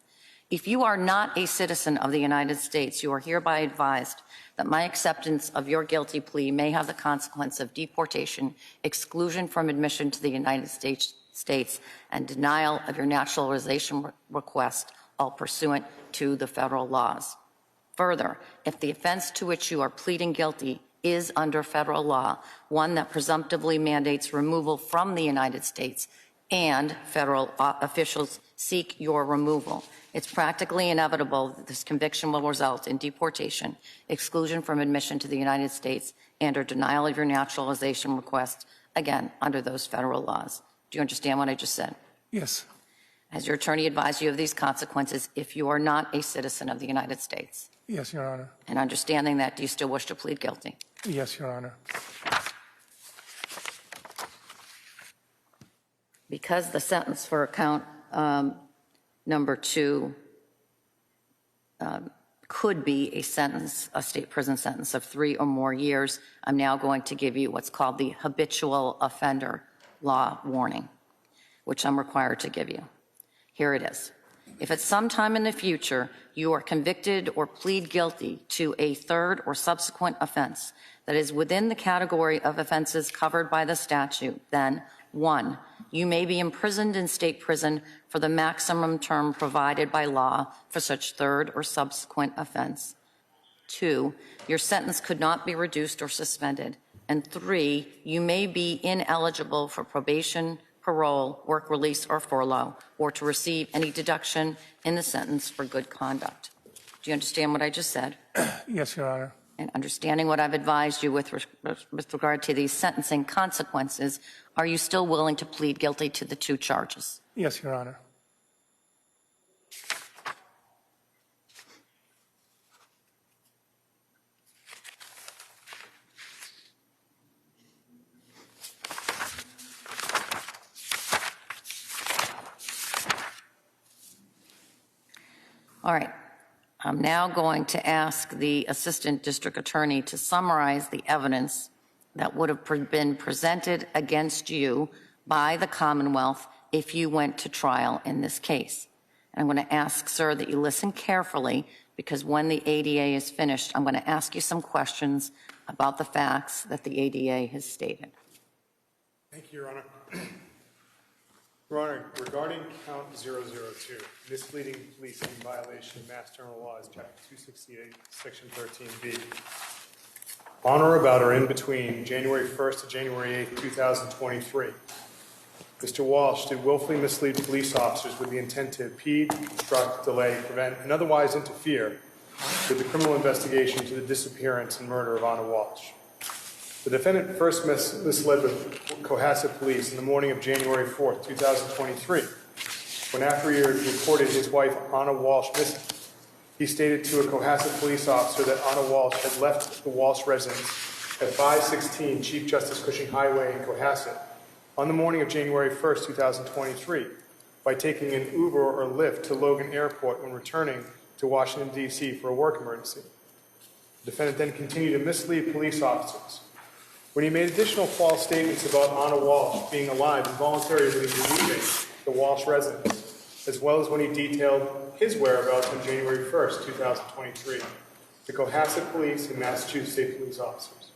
If you are not a citizen of the United States, you are hereby advised that my acceptance of your guilty plea may have the consequence of deportation, exclusion from admission to the United States, and denial of your naturalization request, all pursuant to the federal laws. Further, if the offense to which you are pleading guilty is under federal law, one that presumptively mandates removal from the United States, and federal officials seek your removal, it's practically inevitable that this conviction will result in deportation, exclusion from admission to the United States, and or denial of your naturalization request, again, under those federal laws. Do you understand what I just said? Yes. Has your attorney advised you of these consequences if you are not a citizen of the United States? Yes, Your Honor. And understanding that, do you still wish to plead guilty? Yes, Your Honor. Because the sentence for count number 2 could be a sentence, a state prison sentence of 3 or more years, I'm now going to give you what's called the habitual offender law warning, which I'm required to give you. Here it is. If at some time in the future you are convicted or plead guilty to a third or subsequent offense that is within the category of offenses covered by the statute, then 1, you may be imprisoned in state prison for the maximum term provided by law for such third or subsequent offense. 2, your sentence could not be reduced or suspended. And 3, you may be ineligible for probation, parole, work release, or furlough, or to receive any deduction in the sentence for good conduct. Do you understand what I just said? Yes, Your Honor. And understanding what I've advised you with regard to these sentencing consequences, are you still willing to plead guilty to the 2 charges? Yes, Your Honor. All right. I'm now going to ask the Assistant District Attorney to summarize the evidence that would have been presented against you by the Commonwealth if you went to trial in this case. And I'm going to ask, sir, that you listen carefully, because when the ADA is finished, I'm going to ask you some questions about the facts that the ADA has stated. Thank you, Your Honor. Your Honor, regarding count 002, misleading police in violation of Mass General Laws, Chapter 268, Section 13B, on or about or in between January 1st to January 8th, 2023, Mr. Walsh did willfully mislead police officers with the intent to impede, obstruct, delay, prevent, and otherwise interfere with the criminal investigation into the disappearance and murder of Ana Walshe. The defendant first misled the Cohasset police in the morning of January 4th, 2023, when after he had reported his wife Ana Walshe missing, he stated to a Cohasset police officer that Ana Walshe had left the Walsh residence at 516 Chief Justice Cushing Highway in Cohasset on the morning of January 1st, 2023, by taking an Uber or Lyft to Logan Airport when returning to Washington, D.C. for a work emergency. The defendant then continued to mislead police officers when he made additional false statements about Ana Walshe being alive and voluntarily leaving the Walsh residence, as well as when he detailed his whereabouts on January 1st, 2023, to Cohasset police and Massachusetts State police officers.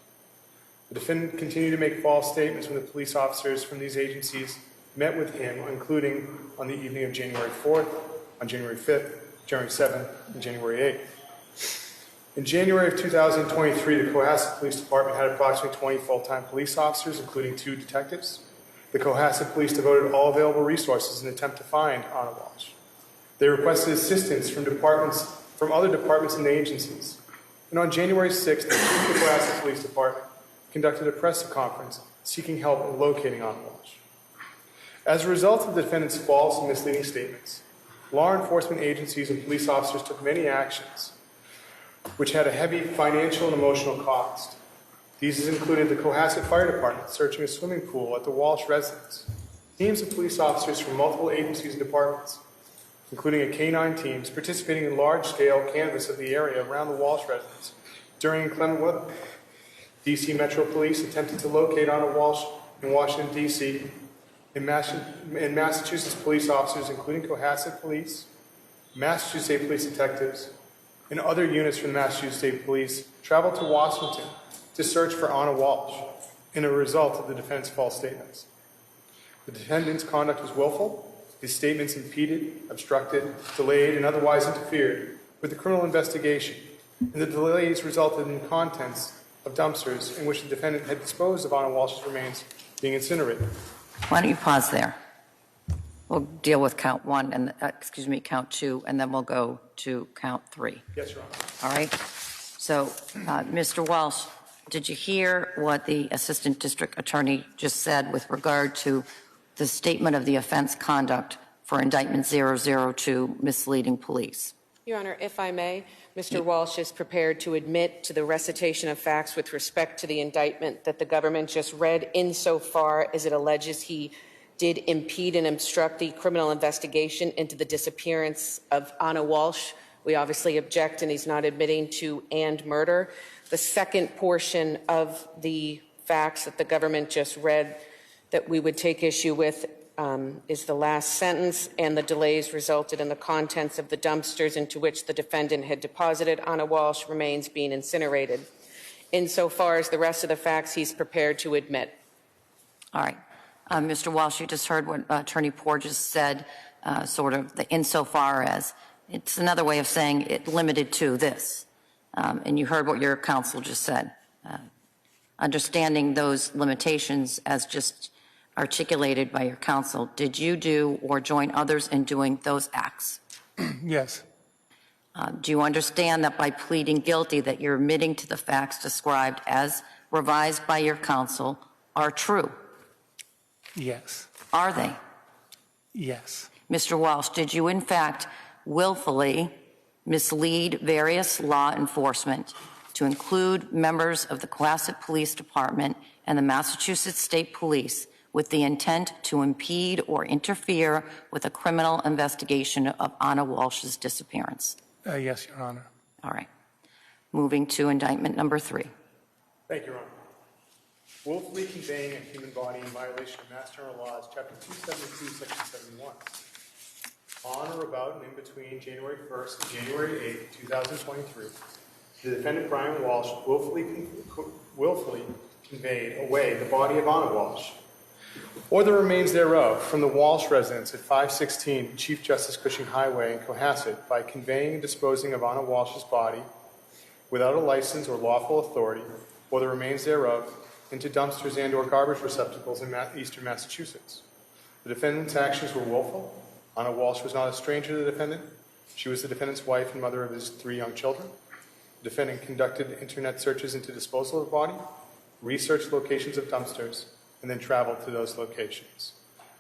The defendant continued to make false statements when the police officers from these agencies met with him, including on the evening of January 4th, on January 5th, January 7th, and January 8th. In January of 2023, the Cohasset Police Department had approximately 20 full-time police officers, including 2 detectives. The Cohasset Police devoted all available resources in an attempt to find Ana Walshe. They requested assistance from other departments and agencies. And on January 6th, the chief of the Cohasset Police Department conducted a press conference seeking help in locating Ana Walshe. As a result of the defendant's false and misleading statements, law enforcement agencies and police officers took many actions which had a heavy financial and emotional cost. These included the Cohasset Fire Department searching a swimming pool at the Walsh residence, teams of police officers from multiple agencies and departments, including a K-9 team, is participating in large-scale canvass of the area around the Walshe residence. During inclement weather, D.C. Metro Police attempted to locate Ana Walshe in Washington, D.C., and Massachusetts police officers, including Cohasset Police, Massachusetts State Police detectives, and other units from the Massachusetts State Police traveled to Washington to search for Ana Walshe in a result of the defendant's false statements. The defendant's conduct was willful. His statements impeded, obstructed, delayed, and otherwise interfered with the criminal investigation, and the delays resulted in contents of dumpsters in which the defendant had disposed of Ana Walshe's remains being incinerated. Why don't you pause there? We'll deal with count one and, count two, and then we'll go to count three. Yes, Your Honor. All right? So, Mr. Walsh, did you hear what the Assistant District Attorney just said with regard to the statement of the offense conduct for indictment 002, misleading police? Your Honor, if I may, Mr. Walsh is prepared to admit to the recitation of facts with respect to the indictment that the government just read, insofar as it alleges he did impede and obstruct the criminal investigation into the disappearance of Ana Walshe. We obviously object, and he's not admitting to and murder. The second portion of the facts that the government just read that we would take issue with is the last sentence, and the delays resulted in the contents of the dumpsters into which the defendant had deposited Ana Walshe remains being incinerated. Insofar as the rest of the facts, he's prepared to admit. All right. Mr. Walsh, you just heard what Attorney Porges said, sort of the insofar as. It's another way of saying it limited to this. And you heard what your counsel just said. Understanding those limitations as just articulated by your counsel, did you do or join others in doing those acts? Yes. Do you understand that by pleading guilty that you're admitting to the facts described as revised by your counsel are true? Yes. Are they? Yes. Mr. Walsh, did you in fact willfully mislead various law enforcement to include members of the Cohasset Police Department and the Massachusetts State Police with the intent to impede or interfere with a criminal investigation of Ana Walshe's disappearance? Yes, Your Honor. All right. Moving to indictment number 3. Thank you, Your Honor. Willfully conveying a human body in violation of Mass General Laws, Chapter 272, Section 71. On or about and in between January 1st and January 8th, 2023, the defendant, Brian Walshe, willfully conveyed away the body of Ana Walshe, or the remains thereof, from the Walshe residence at 516 Chief Justice Cushing Highway in Cohasset by conveying and disposing of Ana Walshe's body without a license or lawful authority, or the remains thereof, into dumpsters and or garbage receptacles in eastern Massachusetts. The defendant's actions were willful. Ana Walshe was not a stranger to the defendant. She was the defendant's wife and mother of his 3 young children. The defendant conducted internet searches into disposal of the body, researched locations of dumpsters, and then traveled to those locations.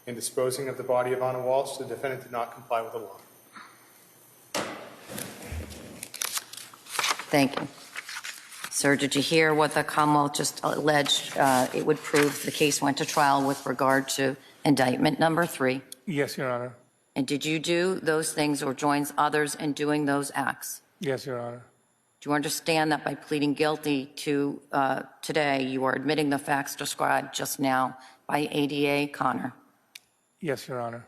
In disposing of the body of Ana Walshe, the defendant did not comply with the law. Thank you. Sir, did you hear what the Commonwealth just alleged it would prove the case went to trial with regard to indictment number 3? Yes, Your Honor. And did you do those things or join others in doing those acts? Yes, Your Honor. Do you understand that by pleading guilty to today, you are admitting the facts described just now by ADA Connor? Yes, Your Honor.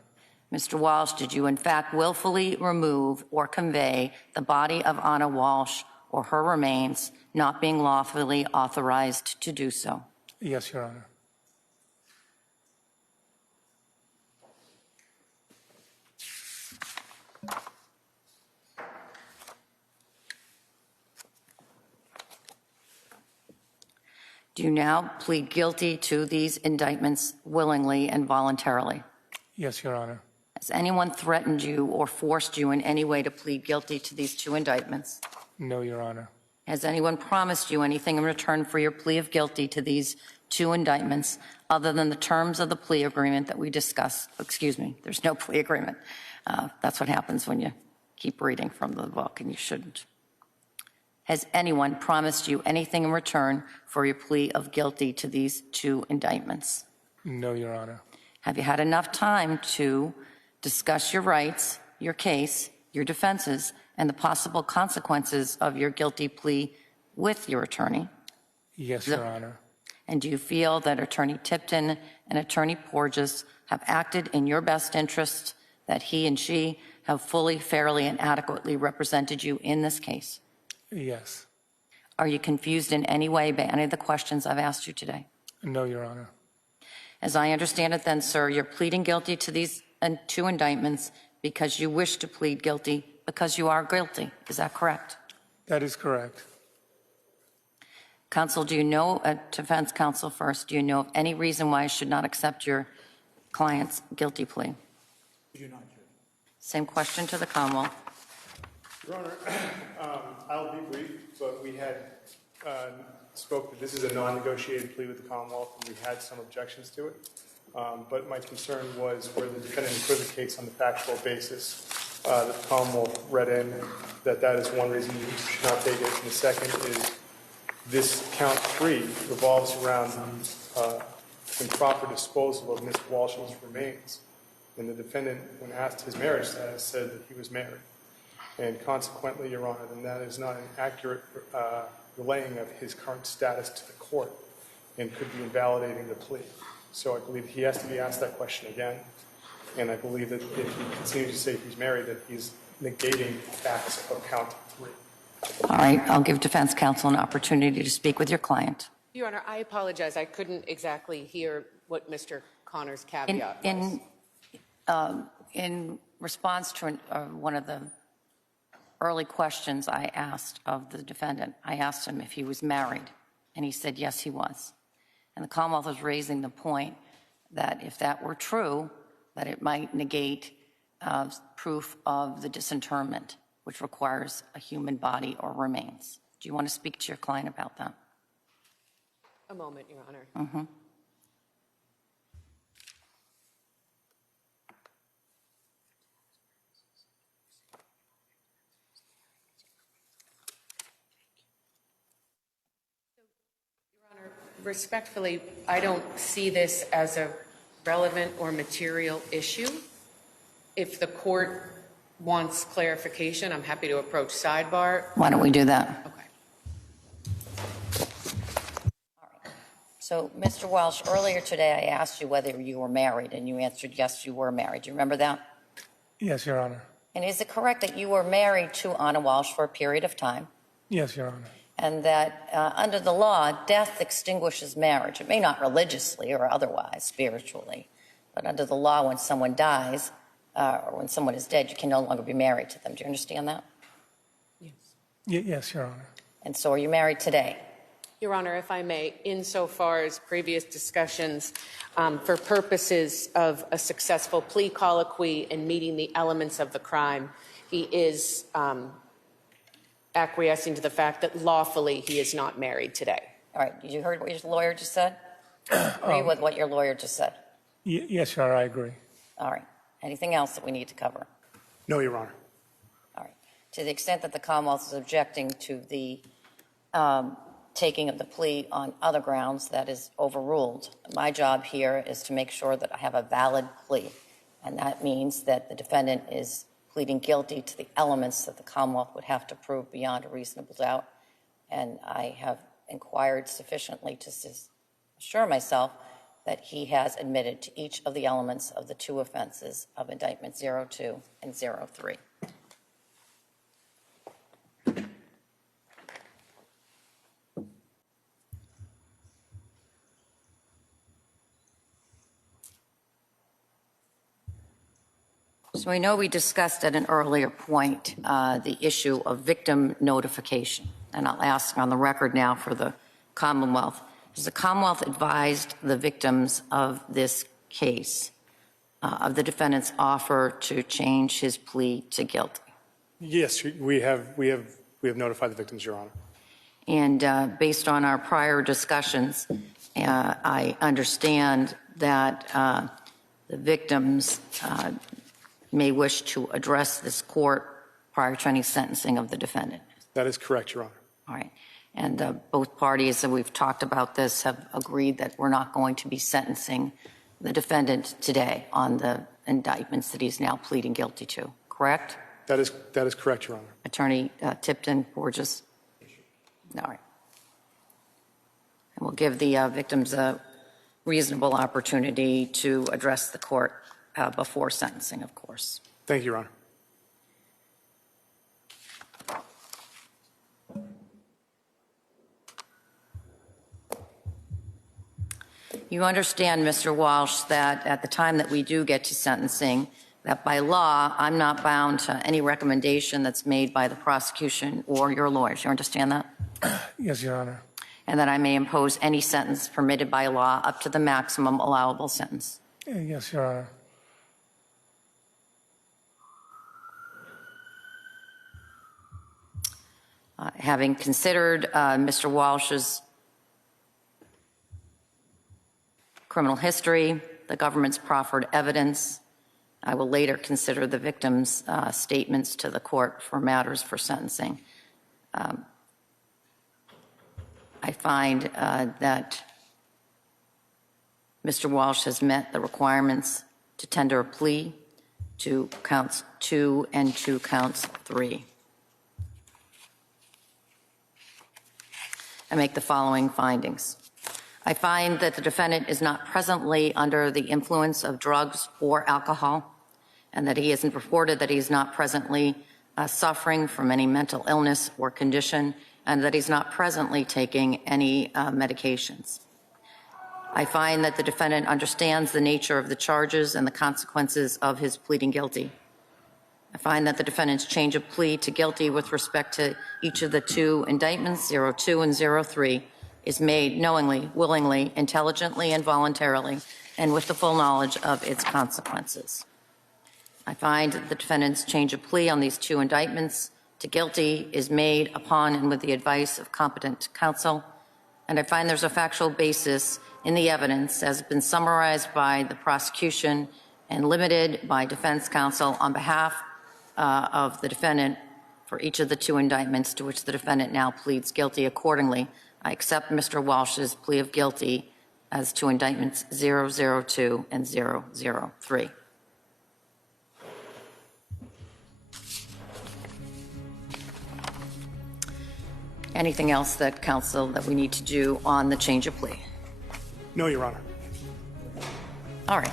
Mr. Walsh, did you in fact willfully remove or convey the body of Ana Walshe or her remains, not being lawfully authorized to do so? Yes, Your Honor. Do you now plead guilty to these indictments willingly and voluntarily? Yes, Your Honor. Has anyone threatened you or forced you in any way to plead guilty to these 2 indictments? No, Your Honor. Has anyone promised you anything in return for your plea of guilty to these 2 indictments other than the terms of the plea agreement that we discussed? Excuse me, there's no plea agreement. That's what happens when you keep reading from the book, and you shouldn't. Has anyone promised you anything in return for your plea of guilty to these 2 indictments? No, Your Honor. Have you had enough time to discuss your rights your case, your defenses, and the possible consequences of your guilty plea with your attorney? Yes, Your Honor. And do you feel that Attorney Tipton and Attorney Porges have acted in your best interest, that he and she have fully, fairly, and adequately represented you in this case? Yes. Are you confused in any way by any of the questions I've asked you today? No, Your Honor. As I understand it then, sir, you're pleading guilty to these two indictments because you wish to plead guilty because you are guilty. Is that correct? That is correct. Counsel, do you know, defense counsel first, do you know of any reason why I should not accept your client's guilty plea? You not, Judge. Same question to the Commonwealth. Your Honor, I'll be brief, but we had spoke that this is a non-negotiated plea with the Commonwealth, and we had some objections to it. But my concern was where the defendant put the case on the factual basis that the Commonwealth read in, that is one reason you should not take it. And the second is this count 3 revolves around improper disposal of Ms. Walshe's remains. And the defendant, when asked his marriage status, said that he was married. And consequently, Your Honor, then that is not an accurate relaying of his current status to the court and could be invalidating the plea. So I believe he has to be asked that question again. And I believe that if he continues to say he's married, that he's negating facts of count 3. All right, I'll give defense counsel an opportunity to speak with your client. Your Honor, I apologize. I couldn't exactly hear what Mr. Connor's caveat was. In response to one of the early questions I asked of the defendant, I asked him if he was married, and he said yes, he was. And the Commonwealth was raising the point that if that were true, that it might negate proof of the disinterment, which requires a human body or remains. Do you want to speak to your client about that? A moment, Your Honor. Mm-hmm. Respectfully, I don't see this as a relevant or material issue. If the court wants clarification, I'm happy to approach sidebar. Why don't we do that? Okay. So, Mr. Walsh, earlier today I asked you whether you were married, and you answered yes, you were married. Do you remember that? Yes, Your Honor. And is it correct that you were married to Ana Walshe for a period of time? Yes, Your Honor. And that under the law, death extinguishes marriage. It may not religiously or otherwise, spiritually, but under the law, when someone dies or when someone is dead, you can no longer be married to them. Do you understand that? Yes. Yes, Your Honor. And so are you married today? Your Honor, if I may, insofar as previous discussions, for purposes of a successful plea colloquy and meeting the elements of the crime, he is acquiescing to the fact that lawfully he is not married today. All right. Did you heard what your lawyer just said? Agree with what your lawyer just said? Yes, Your Honor, I agree. All right. Anything else that we need to cover? No, Your Honor. All right. To the extent that the Commonwealth is objecting to the taking of the plea on other grounds, that is overruled. My job here is to make sure that I have a valid plea, and that means that the defendant is pleading guilty to the elements that the Commonwealth would have to prove beyond a reasonable doubt. And I have inquired sufficiently to assure myself that he has admitted to each of the elements of the two offenses of indictment 02 and 03. So I know we discussed at an earlier point the issue of victim notification, and I'll ask on the record now for the Commonwealth. Has the Commonwealth advised the victims of this case of the defendant's offer to change his plea to guilty? Yes, we have notified the victims, Your Honor. And based on our prior discussions, I understand that the victims may wish to address this court prior to any sentencing of the defendant. That is correct, Your Honor. All right. And both parties that we've talked about this have agreed that we're not going to be sentencing the defendant today on the indictments that he's now pleading guilty to, correct? That is correct, Your Honor. Attorney Tipton Borges? All right. And we'll give the victims a reasonable opportunity to address the court before sentencing, of course. Thank you, Your Honor. You understand, Mr. Walsh, that at the time that we do get to sentencing, that by law, I'm not bound to any recommendation that's made by the prosecution or your lawyers. You understand that? Yes, Your Honor. And that I may impose any sentence permitted by law up to the maximum allowable sentence. Yes, Your Honor. Having considered Mr. Walsh's criminal history, the government's proffered evidence, I will later consider the victim's statements to the court for matters for sentencing. I find that Mr. Walsh has met the requirements to tender a plea to counts 2 and to counts 3. I make the following findings. I find that the defendant is not presently under the influence of drugs or alcohol, and that he hasn't reported that he's not presently suffering from any mental illness or condition, and that he's not presently taking any medications. I find that the defendant understands the nature of the charges and the consequences of his pleading guilty. I find that the defendant's change of plea to guilty with respect to each of the 2 indictments, 02 and 03, is made knowingly, willingly, intelligently, and voluntarily, and with the full knowledge of its consequences. I find that the defendant's change of plea on these 2 indictments to guilty is made upon and with the advice of competent counsel, and I find there's a factual basis in the evidence as has been summarized by the prosecution and limited by defense counsel on behalf of the defendant for each of the 2 indictments to which the defendant now pleads guilty. Accordingly, I accept Mr. Walsh's plea of guilty as to indictments 002 and 003. Anything else that counsel that we need to do on the change of plea? No, Your Honor. All right.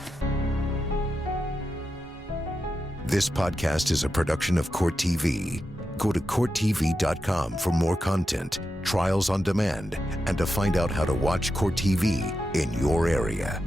This podcast is a production of Court TV. Go to CourtTV.com for more content, trials on demand, and to find out how to watch Court TV in your area.